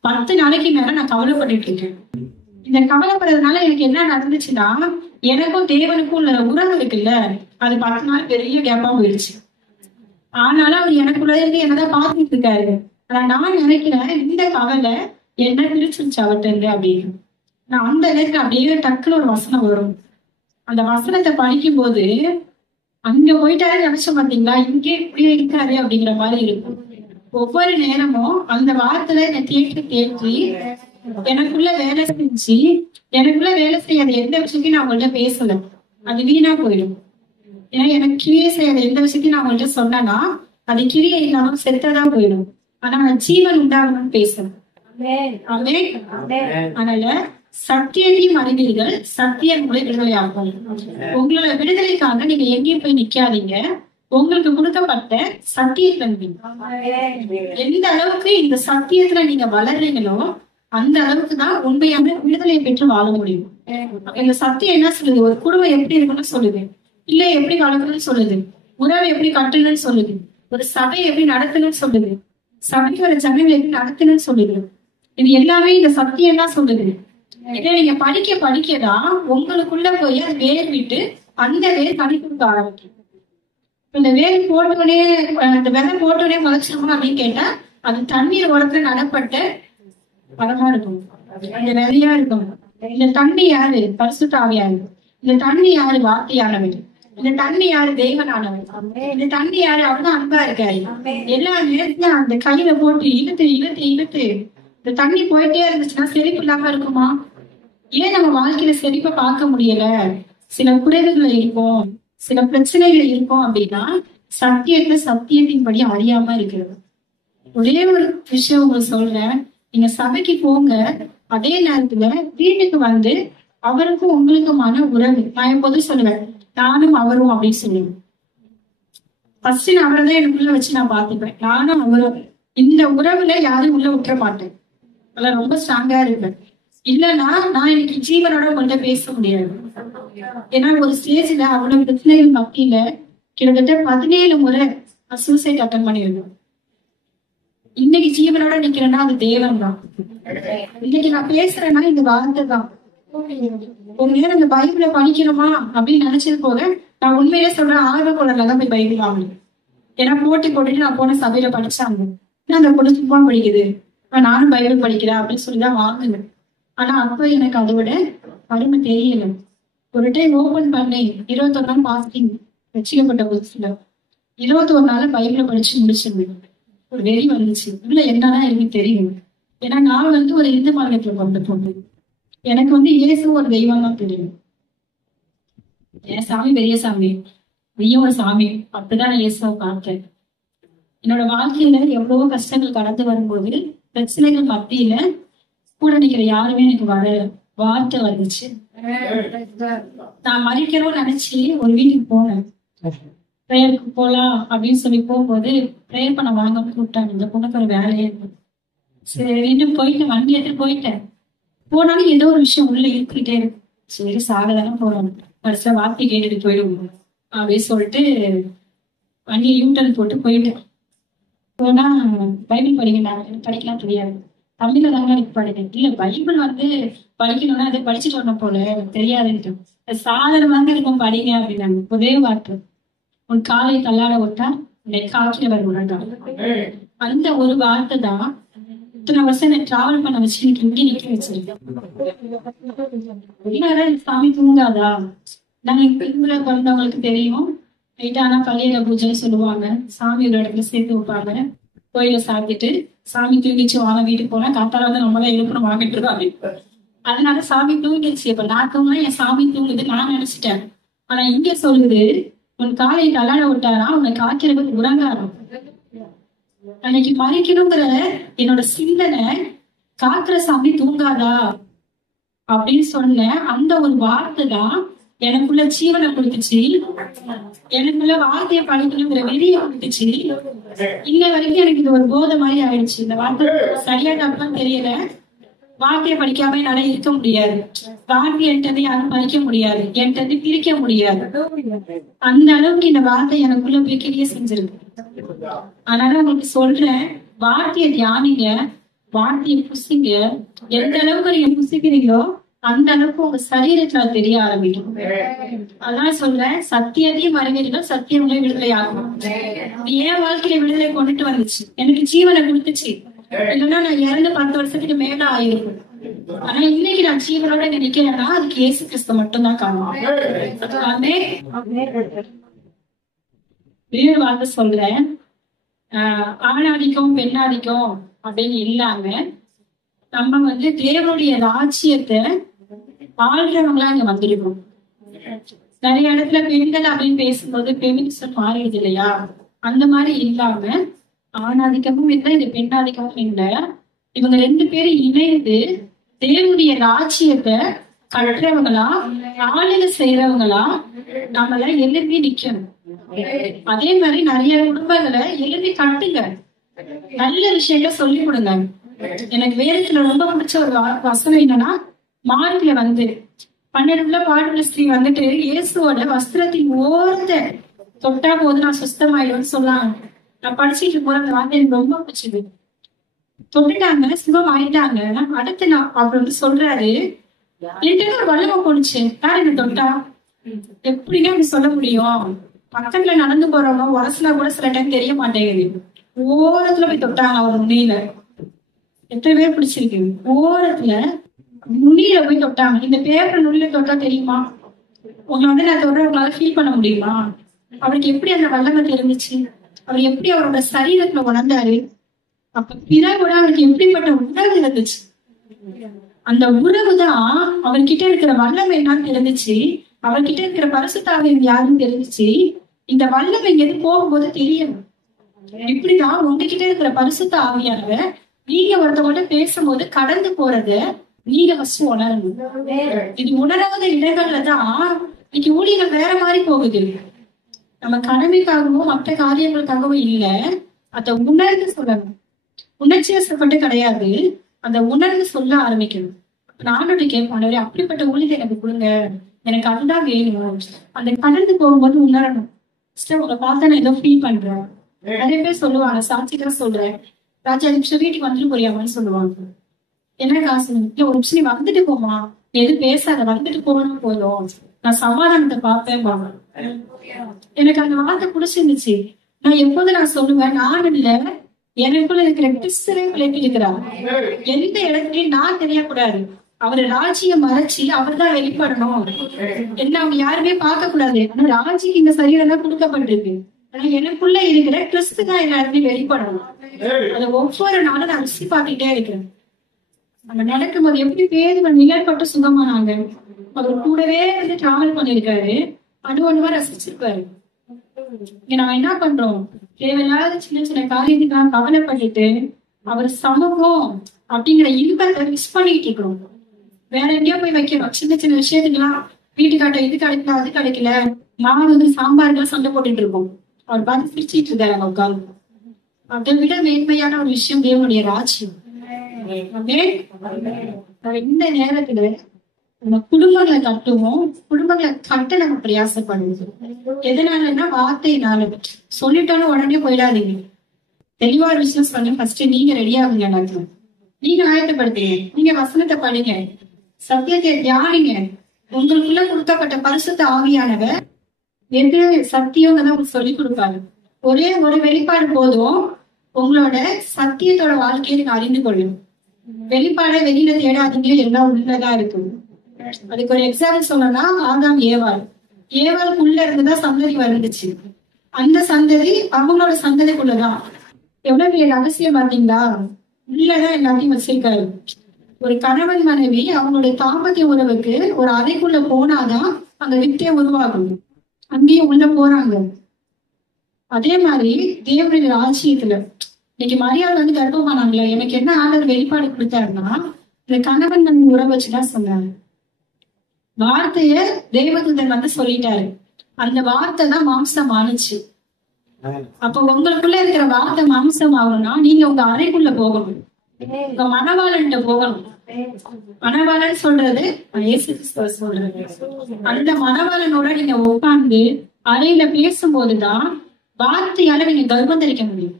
10 நாளைக்கு மேல நான் கவலைப்பட்டுட்டு இருக்கேன். இந்த கவலைப்படுறதுனால எனக்கு என்ன நடந்துச்சுன்னா, எனக்கும் தேவனுக்கும் உள்ள உறவு இருக்குல்ல, அது 10 நாள் பெரிய கேப்பா போயிடுச்சு. ஆனாலும் அவர் எனக்குள்ள இருந்து என்னதான் பார்த்துட்டு இருக்காரு. ஆனா நான் நினைக்கிறேன், இந்த கவலை என்ன பிரிச்சுச்சு அவர்கிட்ட அப்படின்னு. நான் அந்த நேரத்துல அப்படியே டக்குன்னு ஒரு வசனம் வரும். அந்த வசனத்தை படிக்கும் போது அங்க போயிட்டாரு நினைச்ச பாத்தீங்களா, இங்கே இப்படியே இருக்காரு அப்படிங்கிற மாதிரி இருக்கும். ஒவ்வொரு நேரமும் அந்த வார்த்தையில என்னை தேற்றி எனக்குள்ள வேலை செஞ்சு, எனக்குள்ள வேலை செய்யாத எந்த விஷயத்தையும் நான் உங்கள்ட்ட பேசல, அது வீணா போயிடும். ஏன்னா எனக்கு கிரியை செய்யற எந்த விஷயத்தையும் நான் உங்கள்கிட்ட சொன்னேன்னா அது கிரியை இல்லாம செத்ததான் போயிடும். ஆனா நான் ஜீவன் உண்டாகணும்னு பேசுறேன். அதனால சத்தியத்தையும் அறிவீர்கள், சத்தியம் உங்களை விடுதலை ஆகும். உங்களோட விடுதலைக்காக நீங்க எங்கேயும் போய் நிக்காதீங்க. உங்களுக்கு கொடுக்கப்பட்ட சத்தியத்தை எந்த அளவுக்கு இந்த சத்தியத்துல நீங்க வளர்றீங்களோ அந்த அளவுக்கு தான் உண்மையான விடுதலை பெற்று வாழ முடியும். இந்த சத்தியம் என்ன சொல்லுது? ஒரு குடும்பம் எப்படி இருக்குன்னு சொல்லுது, இல்ல எப்படி வளர்க்கணும்னு சொல்லுது, உறவை எப்படி கட்டணும்னு சொல்லுது, ஒரு சபையை எப்படி நடத்தணும்னு சொல்லுது, சபைக்கு ஒரு ஜனங்களை எப்படி நடத்தணும்னு சொல்லுது. இது எல்லாமே இந்த சத்தியம் தான் சொல்லுது. இதை நீங்க படிக்க படிக்கதான் உங்களுக்குள்ள போய் அது வேர் விட்டு அந்த வேர் கனி கொடுக்க ஆரம்பிக்கும். இந்த வேர் போட்டோடனே அந்த விதை போட்டோடனே முளைச்சிருக்கணும் அப்படின்னு கேட்டா அது தண்ணீர் ஓரத்துல நடப்பட்ட பழமா இருக்கும், அந்த விதையா இருக்கும். இந்த தண்ணி யாரு? பரிசுத்த ஆவியானவர். இந்த தண்ணி யாரு? வார்த்தையானவர். இந்த தண்ணி யாரு? தேவனானவர். இந்த தண்ணி யாரு? அவர்தான் அன்பா இருக்காரு. எல்லா நேரத்தையும் அந்த கையில போட்டு இழுத்து இழுத்து இழுத்து இந்த தண்ணி போயிட்டே இருந்துச்சுன்னா செழிப்பு இல்லாம இருக்குமா? ஏன் நம்ம வாழ்க்கையில செழிப்பை பார்க்க முடியல? சில குறைவுகள் இருக்கும், சில பிரச்சனைகள் இருக்கும் அப்படின்னா சத்தியத்தின்படி அறியாம இருக்கிறது. ஒரே ஒரு விஷயம் உங்களுக்கு சொல்றேன், நீங்க சபைக்கு போங்க, அதே நேரத்துல வீட்டுக்கு வந்து அவருக்கும் உங்களுக்குமான உறவு. நான் எப்போதும் சொல்லுவேன், நானும் அவரும் அப்படின்னு சொல்லுவேன். ஃபர்ஸ்ட் நான் அவரை தான் எனக்குள்ள வச்சு நான் பாத்துப்பேன். நானும் அவரும் இந்த உறவுல யாரும் உள்ள விட்டுற மாட்டேன். அதெல்லாம் ரொம்ப ஸ்ட்ராங்கா இருப்பேன். இல்லைன்னா நான் இன்னைக்கு ஜீவனோட உங்கள்கிட்ட பேச முடியாது. ஏன்னா ஒரு ஸ்டேஜ்ல அவ்வளவு பிரச்சனைகள் மத்தியில கிட்டத்தட்ட 17 முறை சூசைட் அட்டன் பண்ணிருக்கேன். இன்னைக்கு ஜீவனோட நிக்கிறேன்னா அது தேவன் தான். இன்னைக்கு நான் பேசுறேன்னா இந்த வார்த்தை தான். ஒரு நேரம் இந்த பைபிளை படிக்கணுமா அப்படின்னு நினைச்சது போல நான் உண்மையிலே சொல்றேன், ஆர்வக்குள்ளதான் போய் பைபிள் வாங்கணும். ஏன்னா போட்டி போட்டுட்டு நான் போன சபையில படிச்சாங்க, அந்த பொண்ணு சும்மா படிக்குது, நானும் பைபிள் படிக்கிறேன் அப்படின்னு சொல்லிதான் வாங்குவேன். ஆனா அப்ப எனக்கு அதை விட அருமை தெரியல. ஒரு டைம் ஓபன் பண்ணி 21 நாள் பாஸ்டிங் வச்சுக்கப்பட்ட புதுசுல 21 நாள் பைபிளை படிச்சு முடிச்சிருந்தேன். ஒரு வெறி வந்துச்சு, உள்ள என்னதான் எனக்கு தெரியும். ஏன்னா நான் வந்து ஒரு இந்து மார்க்கெட்ல கொண்டு போனேன். எனக்கு வந்து இயேசு ஒரு தெய்வம் தான் தெரியும். என் சாமி பெரிய சாமி, நீயும் ஒரு சாமி, அப்படிதான் இயேசுவை பார்த்தேன். என்னோட வாழ்க்கையில எவ்வளவோ கஷ்டங்கள் கடந்து வரும்போது பிரச்சனைகள் மத்தியில கூட நிக்கிற யாருமே எனக்கு வர வார்த்தை வந்துச்சு. நான் மறிக்கிறோம்னு நினைச்சு ஒரு வீட்டுக்கு போனேன். பிரேயருக்கு போலாம் அப்படின்னு சொல்லி போகும்போது பிரேயர் பண்ண வாங்க கூப்பிட்டாங்க. இந்த பொண்ணுக்கு ஒரு வேலையே இருக்கு. சரி இன்னும் போயிட்டு வண்டி எடுத்து போயிட்டேன். போனாலும் ஏதோ ஒரு விஷயம் உள்ள இருக்கிட்டே இருக்கு. சரி சாகதானே போறோம், கடைசியில வார்த்தை கேட்டுட்டு போயிடுவோம் அப்படின்னு சொல்லிட்டு வண்டியை யூட்டர்ன் போட்டு போயிட்டேன். போனா பைபிள் படிக்கிறாங்க, படிக்கலாம் தெரியாது, தமிழ்ல தாங்க எனக்கு படிக்கிறேன். இல்ல பைபிள் வந்து படிக்கணும்னா அதை படிச்சுட்டு வரணும் போல தெரியாதுன்ட்டு சாதாரணமாக இருக்கும் படிங்க அப்படின்னாங்க. ஒரே வார்த்தை, உன் காலை தள்ளாட விட்டா உன்னை காற்றில வர விடட்டான். அந்த ஒரு வார்த்தை தான் இத்தனை வருஷம் எனக்கு டிராவல் பண்ண வச்சு எனக்கு இங்கே நிக்க வச்சிருக்கேன். சாமி தூங்காதா? நாங்க எங்க பிறந்தவங்களுக்கு தெரியும், ஆனா பள்ளியில பூஜைன்னு சொல்லுவாங்க, சாமி ஒரு இடத்துல சேர்த்து வைப்பாங்க, கோயில சாத்திட்டு சாமி தூங்கிச்சு வாங்க வீட்டுக்கு போனா காத்தால வந்து நம்மளாம் எழுப்பணும் வாங்கிட்டு இருக்கோம். அதனால சாமி தூங்கிடுச்சு. இப்ப நான் தூங்கினா என் சாமி தூங்குது நான் நினைச்சிட்டேன். ஆனா இங்க சொல்லுது, உன் காலை தள்ளாட விட்டாரா உன்னை காய்க்கிறதுக்கு உறங்காரம். அன்னைக்கு மறிக்கணுங்கிற என்னோட சிந்தனை காக்கிற சாமி தூங்காதா அப்படின்னு சொன்ன அந்த ஒரு வார்த்தை தான் எனக்குள்ள ஜீவனை கொடுத்துச்சு. எனக்குள்ள வார்த்தையை படிக்கணுங்கிற வெறியை கொடுத்துச்சு. இன்ன வரைக்கும் எனக்கு இது ஒரு போதை மாதிரி ஆயிடுச்சு. இந்த வார்த்தை சரியா தப்பான்னு தெரியல. வார்த்தையை படிக்காம என்னால இருக்க முடியாது. வார்த்தை என்கிட்ட யாரும் படிக்க முடியாது, என்கிட்ட பிரிக்க முடியாது. அந்த அளவுக்கு இந்த வார்த்தை எனக்குள்ள போய் கிரிய செஞ்சிருக்கு. அதனால உங்களுக்கு சொல்றேன், வார்த்தையை தியானிங்க, வார்த்தையை புசிங்க. எந்த அளவுக்கு நீங்க புசிக்கிறீங்களோ அந்த அளவுக்கு உங்க சரீரத்துல தெரிய ஆரம்பிக்கும். அதான் சொல்றேன், சத்தியத்தையும் அறிவீர்கள், சத்தியம் உங்களை விடுதலை ஆகும். என் வாழ்க்கையில விடுதலை கொண்டுட்டு வந்துச்சு, எனக்கு ஜீவனை கொடுத்துச்சு. இல்லைன்னா நான் இறந்து 10 வருஷத்துக்கு மேல ஆயிருக்கும். ஆனா இன்னைக்கு நான் ஜீவனோட நினைக்கிறேன்னா அதுக்கு இயேசு கிறிஸ்து மட்டும்தான் காரணம். வேறு வார்த்தை சொல்றேன், ஆணாதிக்கம் பெண்ணாதிக்கம் அப்படின்னு இல்லாம நம்ம தேவனுடைய ராஜ்யத்தை ஆள்றவங்களா இங்க வந்திருக்கோம். நிறைய இடத்துல பெண்கள் அப்படின்னு பேசும்போது பெமினிசம் மாறிடுது இல்லையா? அந்த மாதிரி இல்லாம ஆணாதிக்கமும் இல்லை, இது பெண்ணாதிக்கமும் இல்லை. இவங்க 2 பேரும் இணைந்து தேவனுடைய ராஜ்யத்தை கட்டுறவங்களா, ஆளுக செய்யறவங்களா நம்மள எழுப்பி நிக்கணும். அதே மாதிரி நிறைய குடும்பங்களை எழுப்பி கட்டுங்க, நல்ல விஷயங்கள சொல்லி கொடுங்க. எனக்கு வேதத்துல ரொம்ப பிடிச்ச ஒரு வசனம் என்னன்னா, மார்க்ல 12 பாடுள்ள ஸ்திரீ இயேசுவோட வஸ்திரத்தின் ஓரத்தை தொட்டா போது நான் சுத்தமாயிடும்னு சொன்னாங்க. நான் படிச்சுட்டு போற அந்த வார்த்தை எனக்கு ரொம்ப பிடிச்சது. தொட்டுட்டாங்க, சுகம் ஆயிட்டாங்க. அடுத்து நான் அவர் சொல்றாரு, என்கிட்ட ஒரு வல்லமை போனுச்சு, யார் என்ன தொட்டா? எப்படிங்க அப்படி சொல்ல முடியும்? பக்கத்துல நடந்து போறவங்க உரசுனா கூட சில டைம் தெரிய மாட்டேங்குது. ஓரத்துல போய் தொட்டாங்க அவர் நுனியில. எத்தனை பேர் பிடிச்சிருக்கு? ஓரத்துல நுனியில போய் தொட்டாங்க. இந்த பேப்பர் நுனியில தொட்டா தெரியுமா? உங்களை நான் தொடுற உங்களால ஃபீல் பண்ண முடியுமா? அவருக்கு எப்படி அந்த வல்லமை தெரிஞ்சிச்சு? அவர் எப்படி அவரோட சரீரத்துல உணர்ந்தாரு? அப்ப பிறகு அவருக்கு எப்படிப்பட்ட உணர்வு இருந்துச்சு? அந்த உறவுதான் அவர்கிட்ட இருக்கிற வல்லமை என்னன்னு தெரிஞ்சிச்சு. அவர்கிட்ட இருக்கிற பரிசுத்தாவியம் யாருன்னு தெரிஞ்சிச்சு. இந்த வல்லமை எது போகும்போது தெரியும். இப்படிதான் உங்ககிட்ட இருக்கிற பரிசுத்த ஆவியானவர் நீங்க ஒருத்தவங்க பேசும்போது கடந்து போறத நீங்க ஃபர்ஸ்ட் உணரணும். இது உணராத இடங்கள்ல தான் இன்னைக்கு ஊழியர்கள் வேற மாதிரி போகுது. நம்ம கடமைக்காகவும் மற்ற காரியங்களுக்காகவும் இல்ல, அதை உணர்ந்து சொல்லணும். உணர்ச்சி வசப்பட்டு கிடையாது, அந்த உணர்ந்து சொல்ல ஆரம்பிக்கணும். நானும் கேட்பானே, அப்படிப்பட்ட ஊழியர் எனக்கு கொடுங்க, எனக்கு அதுதான் வேணும். அந்த கடந்து போகும்போது உணரணும். உங்களை பார்த்தா நான் ஏதோ ஃபீல் பண்றேன். நிறைய பேர் சொல்லுவாங்க, சாட்சிதான் சொல்றேன், ராஜா நிமிஷம் வீட்டுக்கு வந்துட்டு போறியாமான்னு சொல்லுவாங்க. என்ன காசு? இல்ல ஒரு நிமிஷம் நீ வந்துட்டு போமா, எது பேசாத, வந்துட்டு போனா போதும், நான் சமாதானத்தை பார்ப்பேன். எனக்கு அந்த வார்த்தை பிடிச்சிருந்துச்சு. நான் எப்போது நான் சொல்லுவேன், நான் இல்ல எனக்குள்ள இருக்கிற கிறிஸ்துவே விளக்கி இருக்கிறார். எந்த இடத்துலயும் நான் தெரியக்கூடாது. அவரு ராஜ்யம் மறைச்சி அவர் தான் வெளிப்படணும். என்ன அவங்க யாருமே பார்க்க கூடாது. ஆனா ராஜ்யம் இந்த சரீரம் தான் கொடுக்கப்பட்டிருக்கு. ஆனா எனக்குள்ள இருக்கிற கிறிஸ்து தான் எல்லாருமே வெளிப்படணும். அதை ஒவ்வொரு நாளும் நான் ருசி பார்த்துட்டே இருக்கிறேன். அங்க நடக்கும்போது எப்படி பேர் நிழற்பட்டு சுகமானாங்க. அவர் கூடவே வந்து டிராவல் பண்ணிருக்காரு, அணுவணுவா ரசிச்சிருப்பாரு. இங்க நம்ம என்ன பண்றோம்? தேவையில்லாத சின்ன சின்ன காரியத்துக்கு நான் கவலைப்பட்டுட்டு அவர் சமூகம் அப்படிங்கிற இன்பத்தை மிஸ் பண்ணிட்டு இருக்கிறோம். வேற எங்கேயோ போய் வைக்கிறோம். சின்ன சின்ன விஷயத்துக்கெல்லாம் வீட்டுக்காட்ட இது கிடைக்கல, அது கிடைக்கல, மாவு சாம்பாருக்கெல்லாம் சண்டை போட்டுட்டு இருக்கோம். அவர் பார்த்து சிரிச்சிட்டு இருக்காரு அங்க உட்காந்து. அதை விட மேன்மையான ஒரு விஷயம் தேவனுடைய ராஜ்யம். இந்த நேரத்துல நம்ம குடும்பங்களை கட்டுவோம். குடும்பங்களை கட்ட நம்ம பிரயாசப்படுவோம். எதனாலன்னா வார்த்தையினால. சொல்லிட்டாலும் உடனே போயிடாதீங்க. தெளிவா ஒரு விஷயம் சொன்ன ஃபர்ஸ்ட் நீங்க ரெடியாகுங்க. எல்லாத்தையும் நீங்க ஆயத்தப்படுத்துங்க. நீங்க வசனத்தை படிங்க, சத்தியத்தை தியானிங்க. உங்களுக்குள்ள கொடுக்கப்பட்ட பரிசுத்த ஆவியானவர் எது சத்தியம் உங்களுக்கு சொல்லி கொடுப்பாரு. ஒரே ஒரு வெளிப்பாடு போதும் உங்களோட சத்தியத்தோட வாழ்க்கையை நீங்க அறிந்து கொள்ளும். வெளிப்பாட வெளியில தேடாதீங்க, எல்லாம் உள்ளதான் இருக்கு. அதுக்கு ஒரு எக்ஸாம்பிள் சொல்லணும்னா, ஆதாம் ஏவாள். ஏவாளுக்குள்ள இருந்துதான் சந்ததி வந்துச்சு. அந்த சந்ததி அவங்களோட சந்ததிக்குள்ளதான். எவ்வளவு பெரிய ரகசியம் பாத்தீங்களா? உள்ளதான் எல்லாத்தையும் வச்சிருக்காரு. ஒரு கணவன் மனைவி அவங்களுடைய தாம்பத்திய உறவுக்கு ஒரு அறைக்குள்ள போனாதான் அங்க வித்தே உருவாகும். அங்கேயும் உள்ள போறாங்க. அதே மாதிரி தேவனுடைய ராஜ்யத்துல இன்னைக்கு மரியாதை வந்து கர்ப்பமானாங்களே, எனக்கு என்ன ஆண்டவர் வெளிப்பாடு கொடுத்தாருன்னா, இந்த கணவன் மனைவி உறவு வச்சுதான் சொன்னாரு. வார்த்தைய தேவதூதன் வந்து சொல்லிட்டாரு. அந்த வார்த்தை தான் மாம்சம் ஆணுச்சு. அப்ப உங்களுக்குள்ள இருக்கிற வார்த்தை மாம்சம் ஆகணும்னா நீங்க உங்க அறைக்குள்ள போகணும், உங்க மணவாளன்ட்ட போகணும். மணவாளன் சொல்றது இயேசு கிறிஸ்துவ சொல்றது. அந்த மணவாளனோட நீங்க உட்கார்ந்து அறையில பேசும்போதுதான் வார்த்தையால நீங்க கர்ப்பம் தரிக்க முடியும்.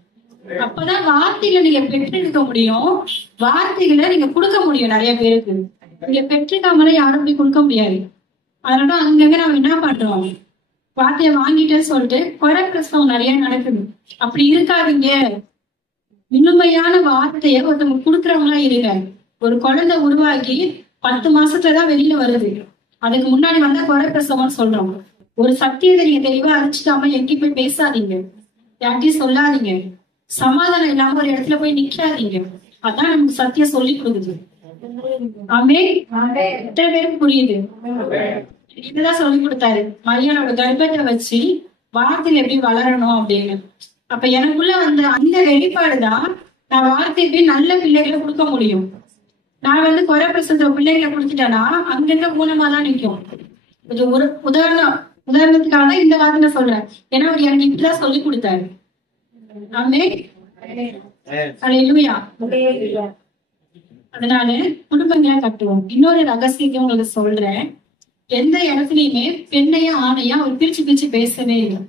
அப்பதான் வார்த்தைகளை நீங்க பெற்றெடுக்க முடியும். வார்த்தைகளை நீங்க கொடுக்க முடியும். நிறைய பேருக்கு நீங்க பெற்றுக்காமல யாரும் போய் கொடுக்க முடியாது. அதனால அங்கங்க நம்ம என்ன பண்றோம், வார்த்தையை வாங்கிட்டேன்னு சொல்லிட்டு கொலை பிரசவம் நிறைய நடக்குது. அப்படி இருக்காதீங்க. முழுமையான வார்த்தைய ஒருத்தவங்க கொடுக்குறவங்களா இருங்க. ஒரு குழந்தை உருவாக்கி 10 மாசத்துலதான் வெளியில வருது. அதுக்கு முன்னாடி வந்தா கொலை பிரசவம்னு சொல்றோம். ஒரு சத்தியத்தை நீங்க தெளிவா அறிஞ்சுக்காம எங்கேயும் போய் பேசாதீங்க, யார்ட்டையும் சொல்லாதீங்க. சமாதானம் இல்லாம ஒரு இடத்துல போய் நிக்காதீங்க. அதான் நமக்கு சத்தியம் சொல்லி கொடுக்குது. ஆமே, எத்தனை பேருக்கு புரியுது? இதுதான் சொல்லி கொடுத்தாரு. மரியாளோட கர்ப்பத்தை வச்சு வார்த்தையில எப்படி வளரணும் அப்படின்னு. அப்ப எனக்குள்ள வந்த அந்த வெளிப்பாடுதான் நான் வார்த்தை எப்படி நல்ல பிள்ளைகளை கொடுக்க முடியும். நான் குறை பிரசந்த பிள்ளைகளை கொடுத்துட்டேன்னா அங்கங்க ஊனமாதான் நிற்கும். கொஞ்சம் ஒரு உதாரணத்துக்காக தான் இந்த வார்த்தை சொல்றேன். ஏன்னா அவர் எனக்கு இப்படிதான் சொல்லி கொடுத்தாரு. ஆமென். அல்லேலூயா. அதனால குடும்பங்களா கட்டுவோம். இன்னொரு ரகசியத்தை உங்களுக்கு சொல்றேன். எந்த இடத்துலயுமே பெண்ணையா ஆணையா அவர் பிரிச்சு பேசவே இல்லை.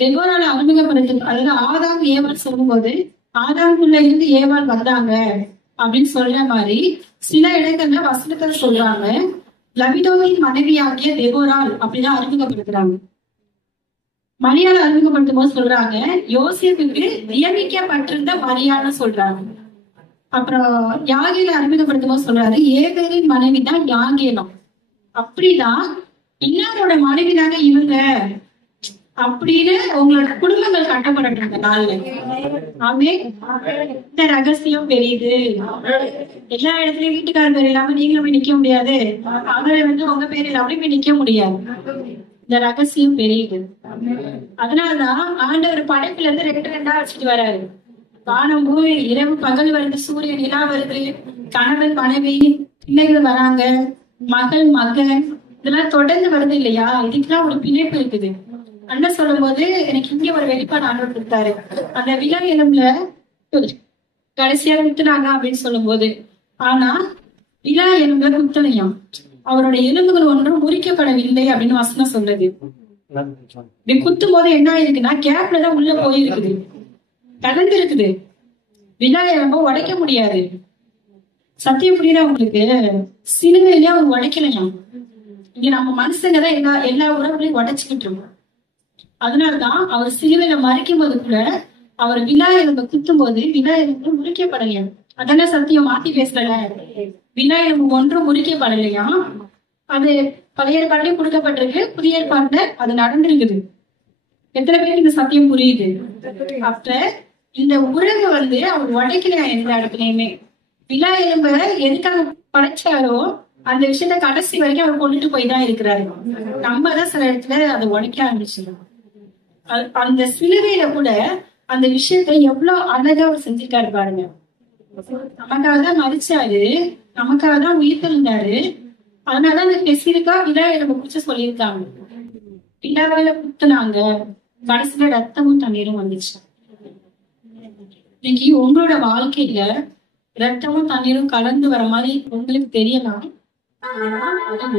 தெபோரால அறிமுகப்படுத்து, அதாவது ஆதாம் ஏவாள் சொல்லும் போது ஆதாமுக்குள்ள இருந்து ஏவாள் வந்தாங்க அப்படின்னு சொல்ற மாதிரி சில இடங்கள்ல வசனத்துல சொல்றாங்க லபிதோவின் மனைவியாகிய தெபோரால் அப்படிதான் அறிமுகப்படுத்துறாங்க. மரியாதை அறிமுகப்படுத்தும் போது சொல்றாங்க யோசேப்புக்கு நியமிக்கப்பட்டிருந்த மரியாதை சொல்றாங்க. அப்புறம் யாகேல அறிமுகப்படுத்தும் போது சொல்றாரு ஏபேரின் மனைவி தான் யாகேலம். அப்படிதான் இன்னாரோட மனைவி தாங்க இவங்க அப்படின்னு உங்களோட குடும்பங்கள் கட்டப்படட்டும் இந்த நாள்ல. ஆமே. இந்த ரகசியம் பெரியுது. எல்லா இடத்துலயும் வீட்டுக்காரர் பேர் இல்லாம நீங்களும் போய் நிக்க முடியாது. அவரை உங்க பேர் இல்லாம போய் நிக்க முடியாது. இந்த ரகசியம் பெரியுது. அதனாலதான் ஆண்டவர் படைப்புல இருந்து ரெண்டா வச்சுட்டு வராரு. வானம் பூமி, இரவு பகல் வருது, சூரியன் நிலா வருது, கணவன் மனைவி பிள்ளைகள் வராங்க, மகள் மகன், இதெல்லாம் தொடர்ந்து வருது இல்லையா? இதுக்கெல்லாம் ஒரு பிணைப்பு இருக்குது. அண்ணன் சொல்லும் போது எனக்கு இங்க ஒரு வெளிப்பாடு ஆண்டவர் கொடுத்தாரு. அந்த விழா எலும்புல கடைசியா குத்துனாங்க அப்படின்னு சொல்லும் போது, ஆனா விழா எலும்புல குத்தலையாம். அவரோட எலும்புகள் ஒன்றும் முறிக்கப்படவில்லை அப்படின்னு வசனம் சொல்றது. இப்படி குத்தும் போது என்ன ஆயிருக்குன்னா கேப்லதான் உள்ள போயிருக்குது, கலந்து இருக்குது. விழா எலும்பு உடைக்க முடியாது. சத்தியம் புரியுதா உங்களுக்கு? சிலுவையிலேயே அவங்க உடைக்கலையாம். இங்க நம்ம மனுஷங்கதான் எல்லா உறவுகளையும் உடைச்சுக்கிட்டு இருக்கோம். அதனாலதான் அவர் சிலுவையில மறைக்கும் போது கூட அவர் விழா எலும்பை குத்தும் போது விழா எலும்பு முறிக்கப்படலையா. அதான சத்தியம், மாத்தி பேசல. விழா எலும்பு ஒன்றும் முறிக்கப்படலையா. அது பழைய ஏற்பாட்டிலையும் கொடுக்கப்பட்டிருக்கு, புதிய ஏற்பாட்டுல அது நடந்திருக்குது. எத்தனை பேருக்கு இந்த சத்தியம் புரியுது? அப்ப இந்த உறவு அவர் உடைக்கலையா எந்த இடத்துலயுமே. விழா எலும்ப எதுக்காக படைச்சாரோ அந்த விஷயத்த கடைசி வரைக்கும் அவர் கொண்டுட்டு போய் தான் இருக்கிறாரு. நம்ம தான் சில இடத்துல அதை உடைக்க ஆரம்பிச்சிடும். அந்த சிலுவையில கூட அந்த விஷயத்த எவ்வளவு அழகா அவர் செஞ்சிருக்காரு பாருங்க. நமக்காக தான் மதிச்சாரு, நமக்காக தான் உயிர் தெழுந்தாரு. அதனாலதான் அந்த ஸ்பெசிபிக்கா விழா எலும்பு குறிச்சு சொல்லியிருக்காங்க. விழாவில குத்துனாங்க, கடைசியில ரத்தமும் தண்ணீரும் வந்துச்சு. இன்னைக்கு உங்களோட வாழ்க்கையில ரத்தமும் தண்ணீரும் கலந்து வர மாதிரி உங்களுக்கு தெரியலாம்.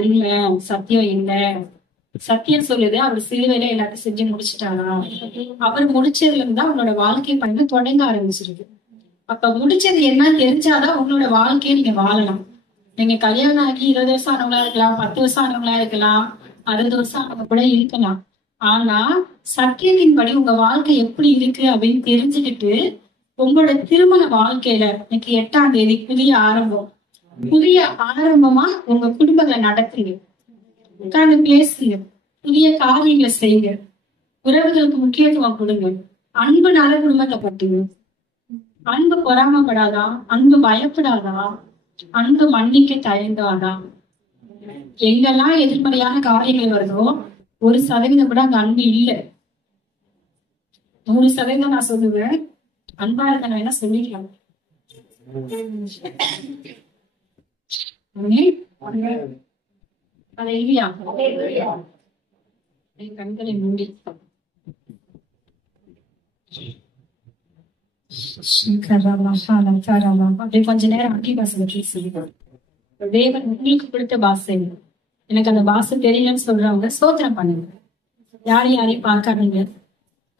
உண்மை சத்தியம் இல்லை. சத்தியம் சொல்லுது அவர் சிலுவையில எல்லாத்தையும் செஞ்சு முடிச்சுட்டாரா. அவர் முடிச்சதுல இருந்தா உங்களோட வாழ்க்கை பயணம் தொடங்க ஆரம்பிச்சிருக்கு. அப்ப முடிச்சது என்ன தெரிஞ்சாதான் உங்களோட வாழ்க்கையை நீங்க வாழலாம். நீங்க கல்யாணம் ஆகி 20 வருஷம் ஆனவங்களா இருக்கலாம், 10 வருஷம் ஆனவங்களா இருக்கலாம், 60 வருஷம் ஆனவங்க கூட இருக்கலாம். ஆனா சத்தியத்தின்படி உங்க வாழ்க்கை எப்படி இருக்கு அப்படின்னு தெரிஞ்சுக்கிட்டு உங்களோட திருமண வாழ்க்கையில இன்னைக்கு 8ஆம் தேதி புதிய ஆரம்பமா உங்க குடும்பங்களை நடத்துங்க, உட்கார்ந்து பேசுங்க, புதிய காரியங்களை செய்யுங்க, உறவுகளுக்கு முக்கியத்துவம் கொடுங்க, அன்புனால குடும்பத்தை பட்டுங்க. அன்பு பொறாமப்படாதா, அன்பு பயப்படாதா, அன்பு மன்னிக்க தயங்காதா. எங்கெல்லாம் எதிர்மறையான காரியங்கள் வருதோ 1% கூட அங்க அன்பு இல்லை. 100% நான் சொல்லுவேன். அன்பா இருக்க வேணா சொல்லிக்கலாம். கண்களை மூடி அப்படியே கொஞ்ச நேரம் அக்கி பாசனை பேசுகிறோம். தேவன் உங்களுக்கு கொடுத்த பாசை, எனக்கு அந்த பாசை தெரியலன்னு சொல்றவங்க சோதனை பண்ணுங்க. யாரையும் பார்க்காதீங்க.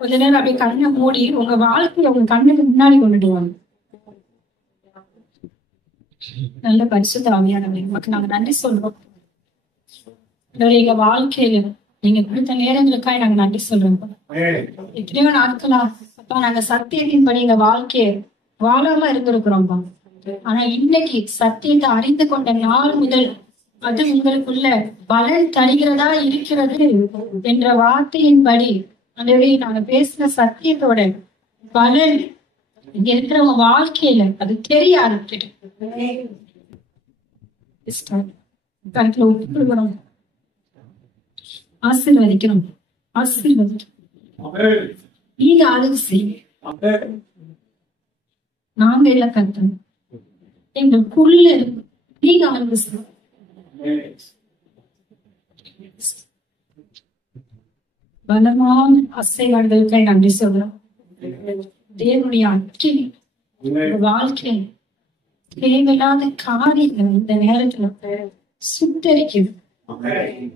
கொஞ்ச நேரம் அப்படியே கண்ணை மூடி உங்க வாழ்க்கையை உங்க கண்ணுக்கு முன்னாடி கொண்டுடுவாங்க. நல்ல பரிசுத்த ஆவியானவரே, நமக்கு நாங்க நன்றி சொல்றோம். எங்க வாழ்க்கையில நீங்க கொடுத்த நேரங்களுக்காக நாங்க நன்றி சொல்றோம். எத்தனையோ நாட்களா அப்பா நாங்க சத்தியத்தின்படி எங்க வாழ்க்கைய வாழாம இருந்திருக்கிறோம்ப்பா. ஆனா இன்னைக்கு சத்தியத்தை அறிந்து கொண்ட நாள் முதல் அது உங்களுக்குள்ள பலன் தருகிறதா இருக்கிறது என்ற வார்த்தையின்படி அந்த நாங்க பேசின சத்தியத்தோட பலன் இங்க இருக்கிறவங்க வாழ்க்கையில அது தெரிய ஆரம்பிச்சிட்டு கருத்துல ஒப்புக்கொள்கிறோம். ஆசீர்வதிக்கிறோம். ஆசீர்வதிக்கிறோம். நீங்க ஆளுகை செய்யுங்க. நாங்க இல்ல கர்த்தர், எங்களுக்குள்ள நீங்க ஆளுகை செய்யுங்க. பலமான அசைவாடுகளுக்கு நன்றி சொல்றோம். தேவனுடைய அக்கினி வாழ்க்கை தேவையில்லாத காரியங்கள் இந்த நேரத்துல சுத்தரிக்குது.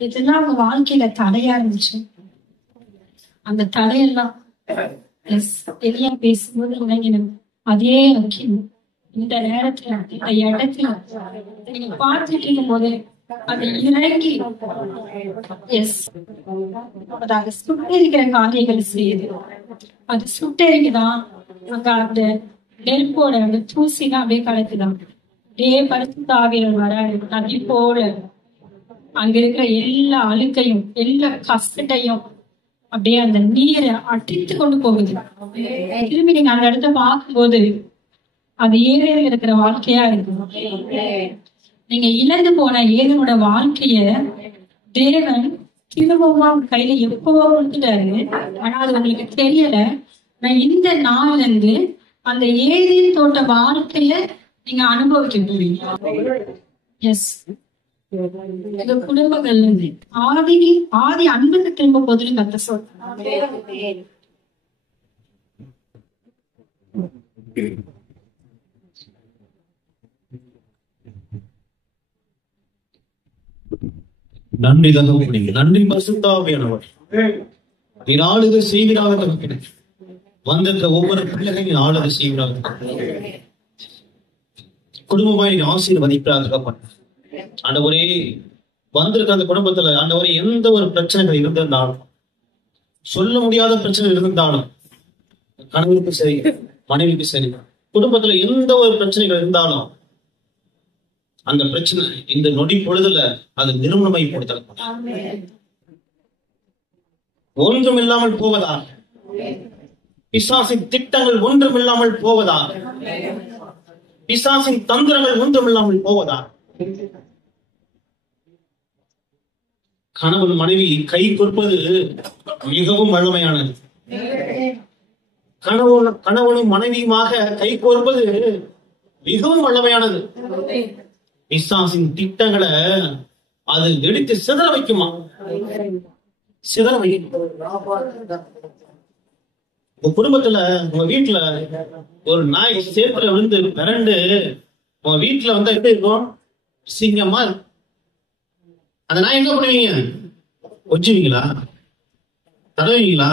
இதெல்லாம் அவங்க வாழ்க்கையில தடையா இருந்துச்சு. அந்த தடையெல்லாம் எலியா பேசும்போது விளங்கினது. அதே அக்கினி இந்த நேரத்துல இந்த இடத்துல நீங்க பார்த்துட்டு இருக்கும் போதே அது இறங்கி அதாக சுட்டரிக்கிற காரியங்கள் செய்யுது. அது சுட்டரிக்குதான் அங்க அந்த நெருப்போட அந்த தூசிதான் அப்படியே கலக்குதான். அப்படியே பரிசுத்த ஆவியானவர் வராரு. நதி போல அங்க இருக்கிற எல்லா அழுக்கையும் எல்லா கஷ்டத்தையும் அப்படியே அந்த நீரை அடித்து கொண்டு போகுது. திரும்பி நீங்க அந்த இடத்த பார்க்கும்போது அது ஏரியாவில் இருக்கிற வாழ்க்கையா இருக்கு. நீங்க இழந்து போன ஏதனோட வாழ்க்கைய தேவன் திரும்பவும் கையில எப்பவோ கொடுத்துட்டாரு. ஆனா அது உங்களுக்கு தெரியல. நான் இந்த நாள்ல இருந்து அந்த ஏதேன் தோட்ட வாழ்க்கைய நீங்க அனுபவிக்க போறீங்க. எஸ், எங்க குடும்பங்கள்ல இருந்து ஆதி அன்புக்கு திரும்ப போதுன்னு கத்த சொல்றேன். நன்றி தகவல், நன்றி பரிசுத்தாவியானவர். நீர் ஆளுகை செய்கிறார்கள். வந்திருக்க ஒவ்வொரு பிள்ளைகளையும் ஆளுகை செய்கிறார்கள். குடும்பமாய் நீ ஆசீர்வதிக்கிறார்கள். ஆண்டவரே, வந்திருக்க அந்த குடும்பத்துல ஆண்டவரே எந்த ஒரு பிரச்சனைகள் இருந்திருந்தாலும், சொல்ல முடியாத பிரச்சனை இருந்தாலும், கணவனுக்கு சரி மனைவிக்கு சரி, குடும்பத்துல எந்த ஒரு பிரச்சனைகள் இருந்தாலும் அந்த பிரச்சனை இந்த நொடி பொழுதுல அது நிர்மூலமைப்படுத்தல் ஒன்றும் இல்லாமல் போவதா, பிசாசின் திட்டங்கள் ஒன்றும் இல்லாமல் போவதா, பிசாசின் தந்திரங்கள் ஒன்றும் இல்லாமல் போவதா. கணவன் மனைவி கை கொடுப்பது மிகவும் வல்லமையானது. கணவனும் மனைவியுமாக கை கோர்ப்பது மிகவும் வல்லமையானது. பிசாசின் திட்டங்களை அது எடுத்து சிதற வைக்குமா, சிதற வைக்கும். உங்க குடும்பத்துல உங்க வீட்டுல ஒரு நாய் சேத்துல விழுந்து பிறண்டு உங்க வீட்டுல வந்து எப்படி இருக்கும், சிங்கமா இருக்கும். அந்த நாய் என்ன பண்ணுவீங்க, கொஞ்சுவீங்களா, தடவீங்களா?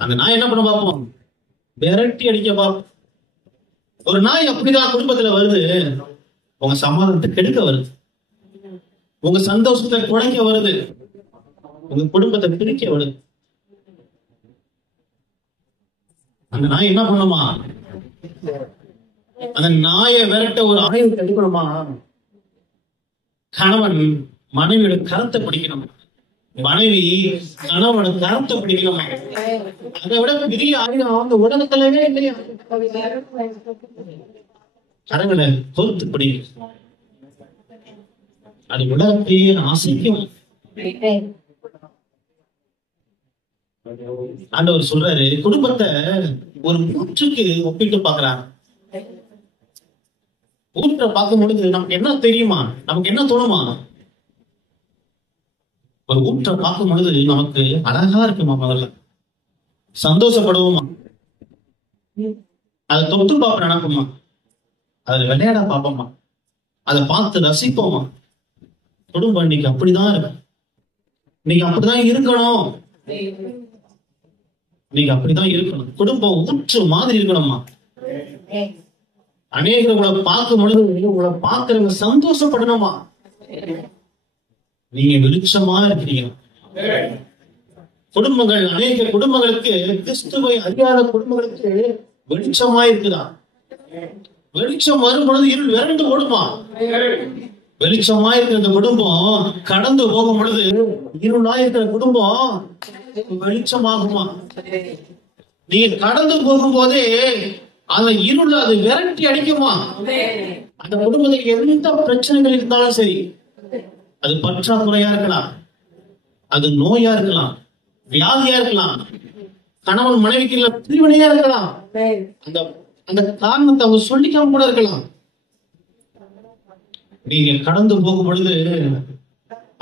அந்த நாய் என்ன பண்ண பார்ப்போம், விரட்டி அடிக்க பார்ப்போம். ஒரு நாய் அப்படிதான் குடும்பத்துல வருது, உங்க சமாதானத்தை கெடுக்க வருது, உங்க சந்தோஷத்தை குறைக்க வருது, உங்க குடும்பத்தை பிரிக்க வருது. அந்த நாய் என்ன பண்ணுமா, அந்த நாயை விரட்ட ஒரு ஆயுதத்தை எடுக்கணுமா? கணவன் மனைவியோட கரத்தை பிடிக்கணும், மனைவி கணவனோட கரத்தை பிடிக்கணும். அதை விட பெரிய ஆயுதம் அந்த உலகத்திலே இல்லையா? கரங்களை பொறுத்து பிடிக்கும், அது உலகத்தையே அசைக்கும். ஆண்டவர் சொல்றாரு, குடும்பத்தை ஒரு ஊற்றுக்கு ஒப்பிட்டு பாக்குறாங்க. ஊற்றை பார்க்கும் பொழுது நமக்கு என்ன தெரியுமா, நமக்கு என்ன தோணுமா? ஒரு ஊற்றை பார்க்கும் பொழுது நமக்கு அழகா இருக்குமா, முதல்ல சந்தோஷப்படுவோமா, அதை தொட்டு பார்ப்ப நினைப்போமா, அதை விளையாட பார்ப்போமா, அதை பார்த்து ரசிப்போமா? குடும்பம் இன்னைக்கு அப்படிதான் இருக்கு. இன்னைக்கு அப்படிதான் இருக்கணும், நீங்க அப்படிதான் இருக்கணும். குடும்பம் ஊற்று மாதிரி இருக்கணுமா? அநேக உங்களை பார்க்கும் பொழுது உங்களை பார்க்கிறவங்க சந்தோஷப்படணுமா? நீங்க வெளிச்சமா இருக்கிறீங்க. குடும்பங்கள், அநேக குடும்பங்களுக்கு, கிறிஸ்துவை அறியாத குடும்பங்களுக்கு வெளிச்சமா இருக்குதா? வெளிச்சம் வரும் பொழுது இருள் விரண்டு ஓடுமா? வெளிச்சமா இருக்கிற இந்த குடும்பம் கடந்து போகும் பொழுது இருளா இருக்கிற குடும்பம் வெளிச்சமாகுமா? நீங்க கடந்து போகும் போதே அந்த இருள் அது விரட்டி அடிக்குமா? அந்த குடும்பத்துக்கு எந்த பிரச்சனைகள் இருந்தாலும் சரி, அது பற்றாக்குறையா இருக்கலாம், அது நோயா இருக்கலாம், வியாதியா இருக்கலாம், கணவன் மனைவிக்கு பிரிவினையா இருக்கலாம். அந்த அந்த காரணத்தை அவங்க சொல்லிக்காம கூட இருக்கலாம். நீங்க கடந்து போகும் பொழுது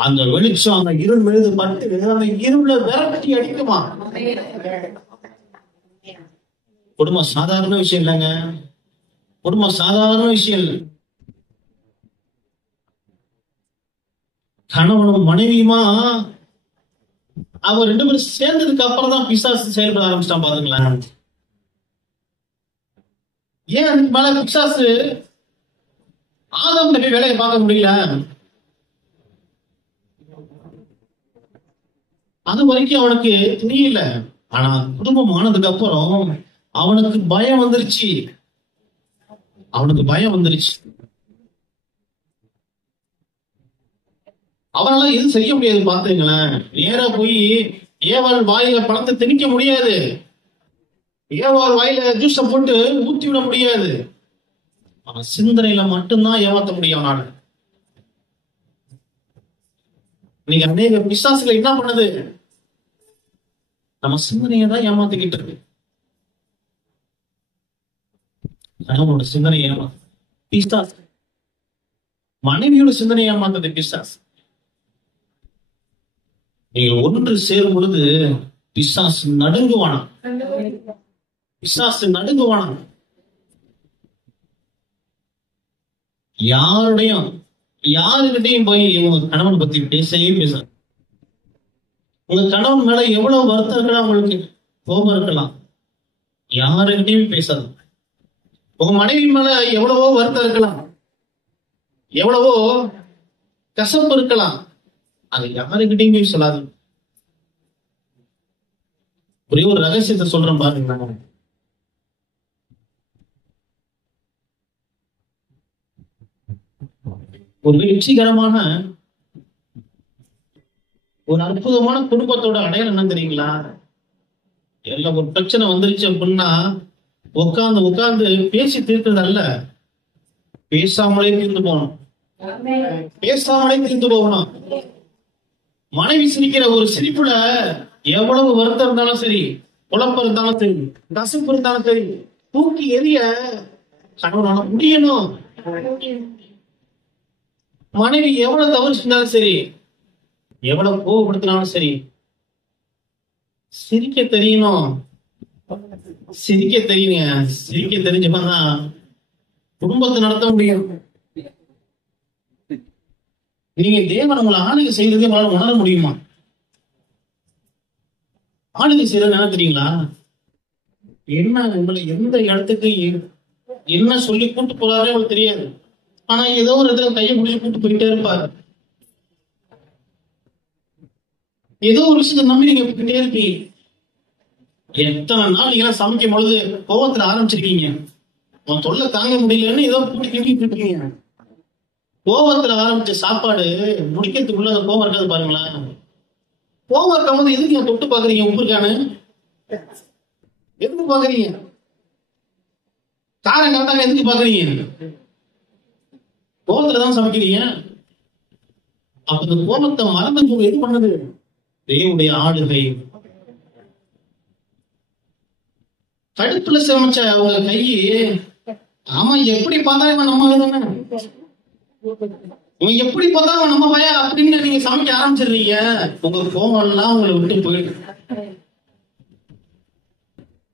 அந்த வெளிச்சம் அந்த இருள் மீது பட்டு அந்த இருள விரட்டி அடிக்குமா? குடும்பம் சாதாரண விஷயம் இல்லைங்க. குடும்பம் சாதாரண விஷயம் இல்லை. கணவனும் மனைவியுமா அவர் 2 பேரும் சேர்ந்ததுக்கு அப்புறம் தான் பிசாசு செயல்பட ஆரம்பிச்சிட்டான். பாருங்களேன், ஏன் அதுக்கு மேல பிசாசு ஆதாம் போய் வேலையை பார்க்க முடியல? அது வரைக்கும் அவனுக்கு தெரியல. ஆனா குடும்பம் ஆனதுக்கு அப்புறம் அவனுக்கு பயம் வந்துருச்சு. அவனால எதுவும் செய்ய முடியாது. பாத்துங்களேன், நேரா போய் ஏவாள் வாயில பழத்தை திணிக்க முடியாது. ஏவாள் வாயில ஜூஸ போட்டு ஊத்தி விட முடியாது. அவன் சிந்தனையில மட்டும்தான் ஏமாத்த முடியும். நான் நீங்க அநேக பிசாசுகளை என்ன பண்ணுது? நம்ம சிந்தனையை தான் ஏமாத்திக்கிட்டு இருக்கு. கணவனோட சிந்தனையை ஏமாத்து பிசாசு, மனைவியோட சிந்தனையை ஏமாத்தது பிசாசு. நீங்க ஒன்று சேரும் பொழுது பிசாசு நடுங்குவானா? யாருகிட்டையும் போய் உங்க கணவன் பத்தி பேசவே பேசாது. உங்க கணவன் மேல எவ்வளவு வருத்தம் இருக்கலாம், உங்களுக்கு கோபம் இருக்கலாம், யாருகிட்டையும் பேசாது. உங்க மனைவி மேல எவ்வளவோ வருத்தம் இருக்கலாம், எவ்வளவோ கசப்பு இருக்கலாம், அது யாருக்கிட்டையுமே சொல்லாது. ஒரே ஒரு ரகசியத்தை சொல்றேன் பாருங்க. ஒரு வெற்றிகரமான ஒரு அற்புதமான குடும்பத்தோட அடையாளம் என்ன தெரியுங்களா? எல்லாம் ஒரு பிரச்சனை வந்துருச்சு அப்படின்னா உட்கார்ந்து பேசி தீர்க்கிறது அல்ல, பேசாமலே தீர்ந்து போகணும். மனைவி சிரிக்கிற ஒரு சிரிப்புல எவ்வளவு வருத்தம் இருந்தாலும் சரி, குழப்பம் இருந்தாலும் சரி, கசப்பு இருந்தாலும் சரி, தூக்கி எறிய கணவனால முடியணும். மனைவி எவ்வளவு தவறு செஞ்சாலும் சரி, எவ்வளவு கோவப்படுத்தினாலும் சரி, சிரிக்க தெரியணும். சிரிக்க தெரிஞ்சவன் குடும்பத்தை நடத்த முடியும். நீங்க தேவன் உங்களை ஆளுகை செய்யறதே உங்களால உணர முடியுமா? ஆளுகை செய்யறது என்ன தெரியுங்களா? என்ன உங்களை எந்த இடத்துக்கு என்ன சொல்லி கூட்டு போறாரே உங்களுக்கு தெரியாது. ஆனா ஏதோ ஒரு இடத்துல கையை முடிச்சு கூட்டு போயிட்டே இருப்பாரு. ஏதோ ஒரு விஷயத்தை நம்பி நீங்க போயிட்டே இருப்பீங்க. எத்தனை நாள் நீங்க சமைக்கும் பொழுது கோவத்துல ஆரம்பிச்சிருக்கீங்க, உன் தொல்லை தாங்க முடியலன்னு ஏதோ கூட்டி கேட்டு இருக்கீங்க. கோவத்துல ஆரம்பிச்ச சாப்பாடு முடிக்கிறதுக்குள்ள அந்த கோவம் இருக்காது பாருங்களேன். கோவம் இருக்கும் போது எதுக்கு நீங்க தொட்டு பாக்குறீங்க? உப்பு இருக்கானு எதுக்கு பாக்குறீங்க? காரம் காட்டாங்க எதுக்கு பாக்குறீங்க? கோவத்துலதான் சமைக்கிறீங்க. அப்ப இந்த கோபத்தை மறந்து எது பண்ணது? தேவனுடைய ஆளுகை. கடுப்புல சமைச்ச அவங்க கையி, ஆமா எப்படி பார்த்தா இவன் நம்ம இவன் எப்படி பார்த்தா அவன் நம்ம பையன் அப்படின்னு நீங்க சமைக்க ஆரம்பிச்சிடுறீங்க. உங்க கோபம் எல்லாம் உங்களை விட்டு போயிடு.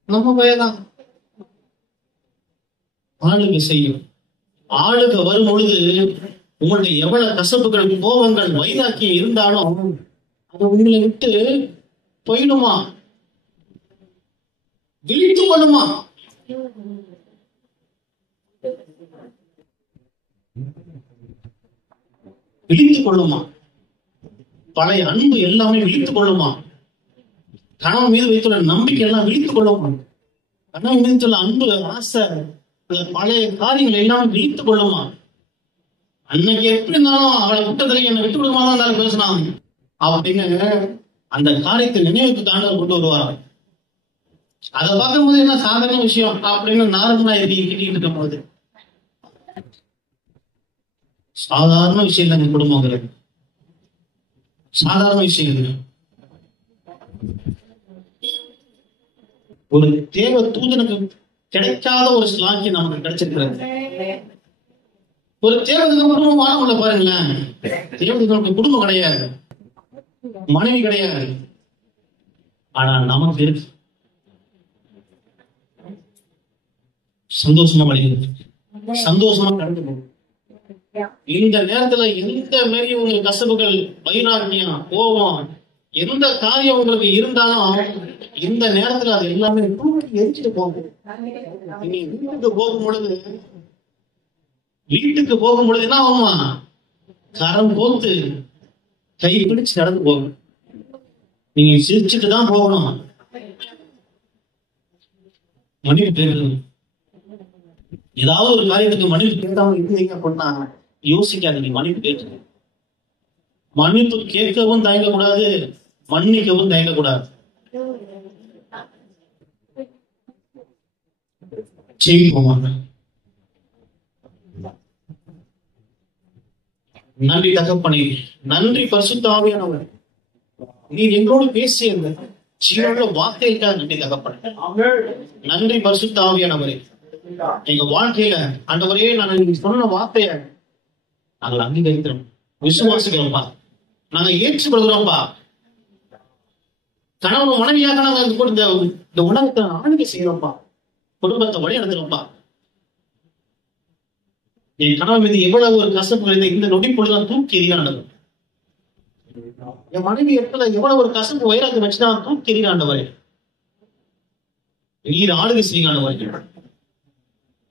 நம்ம பையதான் ஆளுகை செய்யும். ஆளுகை வரும் பொழுது உங்களுடைய எவ்வளவு கசப்புகள், கோபங்கள், வைராக்கியம் இருந்தாலும் அது உங்களை விட்டு போயிடுமா? விழித்துக் கொள்ளுமா? விழித்துக் கொள்ளுமா? பழைய அன்பு எல்லாமே விழித்துக் கொள்ளுமா? கணவன் மீது வைத்துள்ள நம்பிக்கை எல்லாம் விழித்துக் கொள்ளுமா? கணவன் மீது உள்ள அன்பு, ஆசை, பழைய காரியங்கள் எல்லாமே விழித்துக் கொள்ளுமா? அன்னைக்கு எப்படி இருந்தாலும் அவளை விட்டதுல என்னை விட்டு விடுமாதான் இருந்தாலும் பேசினான் அப்படின்னு அந்த காரியத்தை நினைவுக்கு தாண்டவர் கொண்டு வருவார். அதை பார்க்கும்போது என்ன சாதாரண விஷயம் அப்படின்னு நார்மலா கிட்டிட்டு இருக்கும் போது சாதாரண விஷயம் இல்லைங்க. குடும்பங்கிறது சாதாரண விஷயம் இல்லை. ஒரு தேவ தூதனுக்கு கிடைக்காத ஒரு ஸ்லாக்கி நமக்கு கிடைச்சிருக்கிறது. ஒரு தேவதூதனுக்கு குடும்பம் வாழ பாருங்களேன். தேவதூதனுக்கு குடும்பம் கிடையாது, மனைவி கிடையாது. ஆனா நமக்கு இருக்கு. சந்தோஷமா வழிகிறது, சந்தோஷமா கடந்து போகும். இந்த நேரத்துல எந்த மாரி உங்களுக்கு கசப்புகள், வைராக்கியம், கோபம், எந்த காரியம் உங்களுக்கு இருந்தாலும் இந்த நேரத்துல அது எல்லாமே எரிச்சிட்டு போகும். நீ வீட்டுக்கு போகும் பொழுது என்ன ஆகுமா? கரம் கோத்து கை பிடிச்சு நடந்து போகும். நீங்க சிரிச்சுட்டு தான் போகணும். மன்னிப்பு கேட்கணும். ஏதாவது ஒரு காரியத்துக்கு மன்னிப்பு கேட்காம இருந்தீங்க அப்படின்னா யோசிக்காதீங்க, மன்னிப்பு கேட்கணும். மன்னிப்பு கேட்கவும் தயங்கக்கூடாது, மன்னிக்கவும் தயங்கக்கூடாது. செய்வோமா? நன்றி தகப்பனே, நன்றி பரிசுத்த ஆவியானவர், நீர் எங்களோடு பேசிய ஜீவனுள்ள வார்த்தைக்காக நன்றி தகப்பனே. நன்றி பரிசுத்த ஆவியானவரே, எங்க வாழ்க்கையில ஆண்டவரே நான் சொன்ன வார்த்தைய நாங்கள் அங்கீகரிக்கிறோம், விசுவாசிக்கிறோம்ப்பா, நாங்க ஏற்றுக்கொள்கிறோம்ப்பா. கணவன் மனைவியாக நாங்க இந்த உலகத்தை ஆளுகை செய்யறோம்ப்பா, குடும்பத்தை வழி நடத்துறோம்ப்பா. என் கணவன் மீது எவ்வளவு ஒரு கசப்பு இந்த நொடி பொழுதுதான் தூக்கி எறியாண்டவர். என் மனைவி இடத்துல எவ்வளவு ஒரு கசப்பு வைராக வச்சுதான் தூக்கி எறியாண்டவர். நீர் ஆளுகை செய்யாண்டவர்.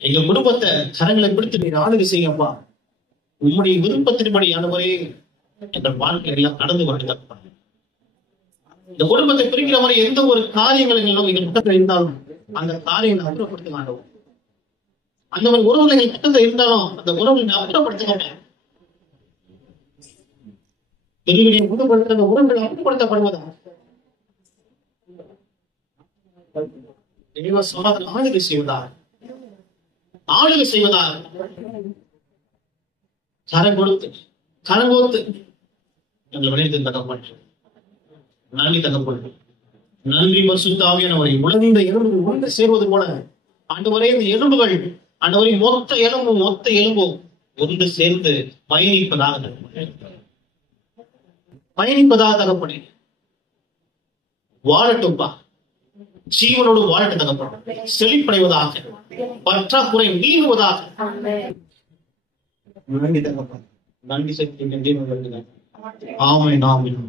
எங்க குடும்பத்தை கரங்களை பிடித்து நீர் ஆளுகை செய்யப்பா. உம்முடைய விருப்பத்தின்படி ஆண்டவரே எங்கள் வாழ்க்கையில எல்லாம் கடந்து வருகிறப்பா. இந்த குடும்பத்தை பிரிக்கிற மாதிரி எந்த ஒரு காரியங்கள் எங்கள் கிட்டத்தில் இருந்தாலும் அந்த காரியங்களை அப்புறப்படுத்த ஆண்டவர். அந்த மாதிரி உறவுகள் எங்கள் கிட்டத்தில் இருந்தாலும் அந்த உறவுகளை அப்புறப்படுத்த பெரிய புதுப்படுத்த உறவுகளை அப்புறப்படுத்தப்படுவதா சமாதான ஆளுகை செய்வதா கரங்கோத்து எங்களை விளைவித்து தகப்பட்டு நன்றி தகப்பட்டு. நன்றி பரிசுத்த ஆவியானவரை, உலர்ந்த எலும்பு ஒன்று சேர்வது போல ஆண்டவரே இந்த எலும்புகள் ஆண்டவரை மொத்த எலும்பும் ஒன்று சேர்ந்து பயணிப்பதாக தகப்பனே. வாழட்டும்பா, ஜீவனோடு வாழட்டு தகப்பட்டு, செழிப்படைவதாக, பற்றாக்குறை நீங்குவதாக. நன்றி தகப்பன், நன்றி சக்தி. ஆமென் ஆமென்.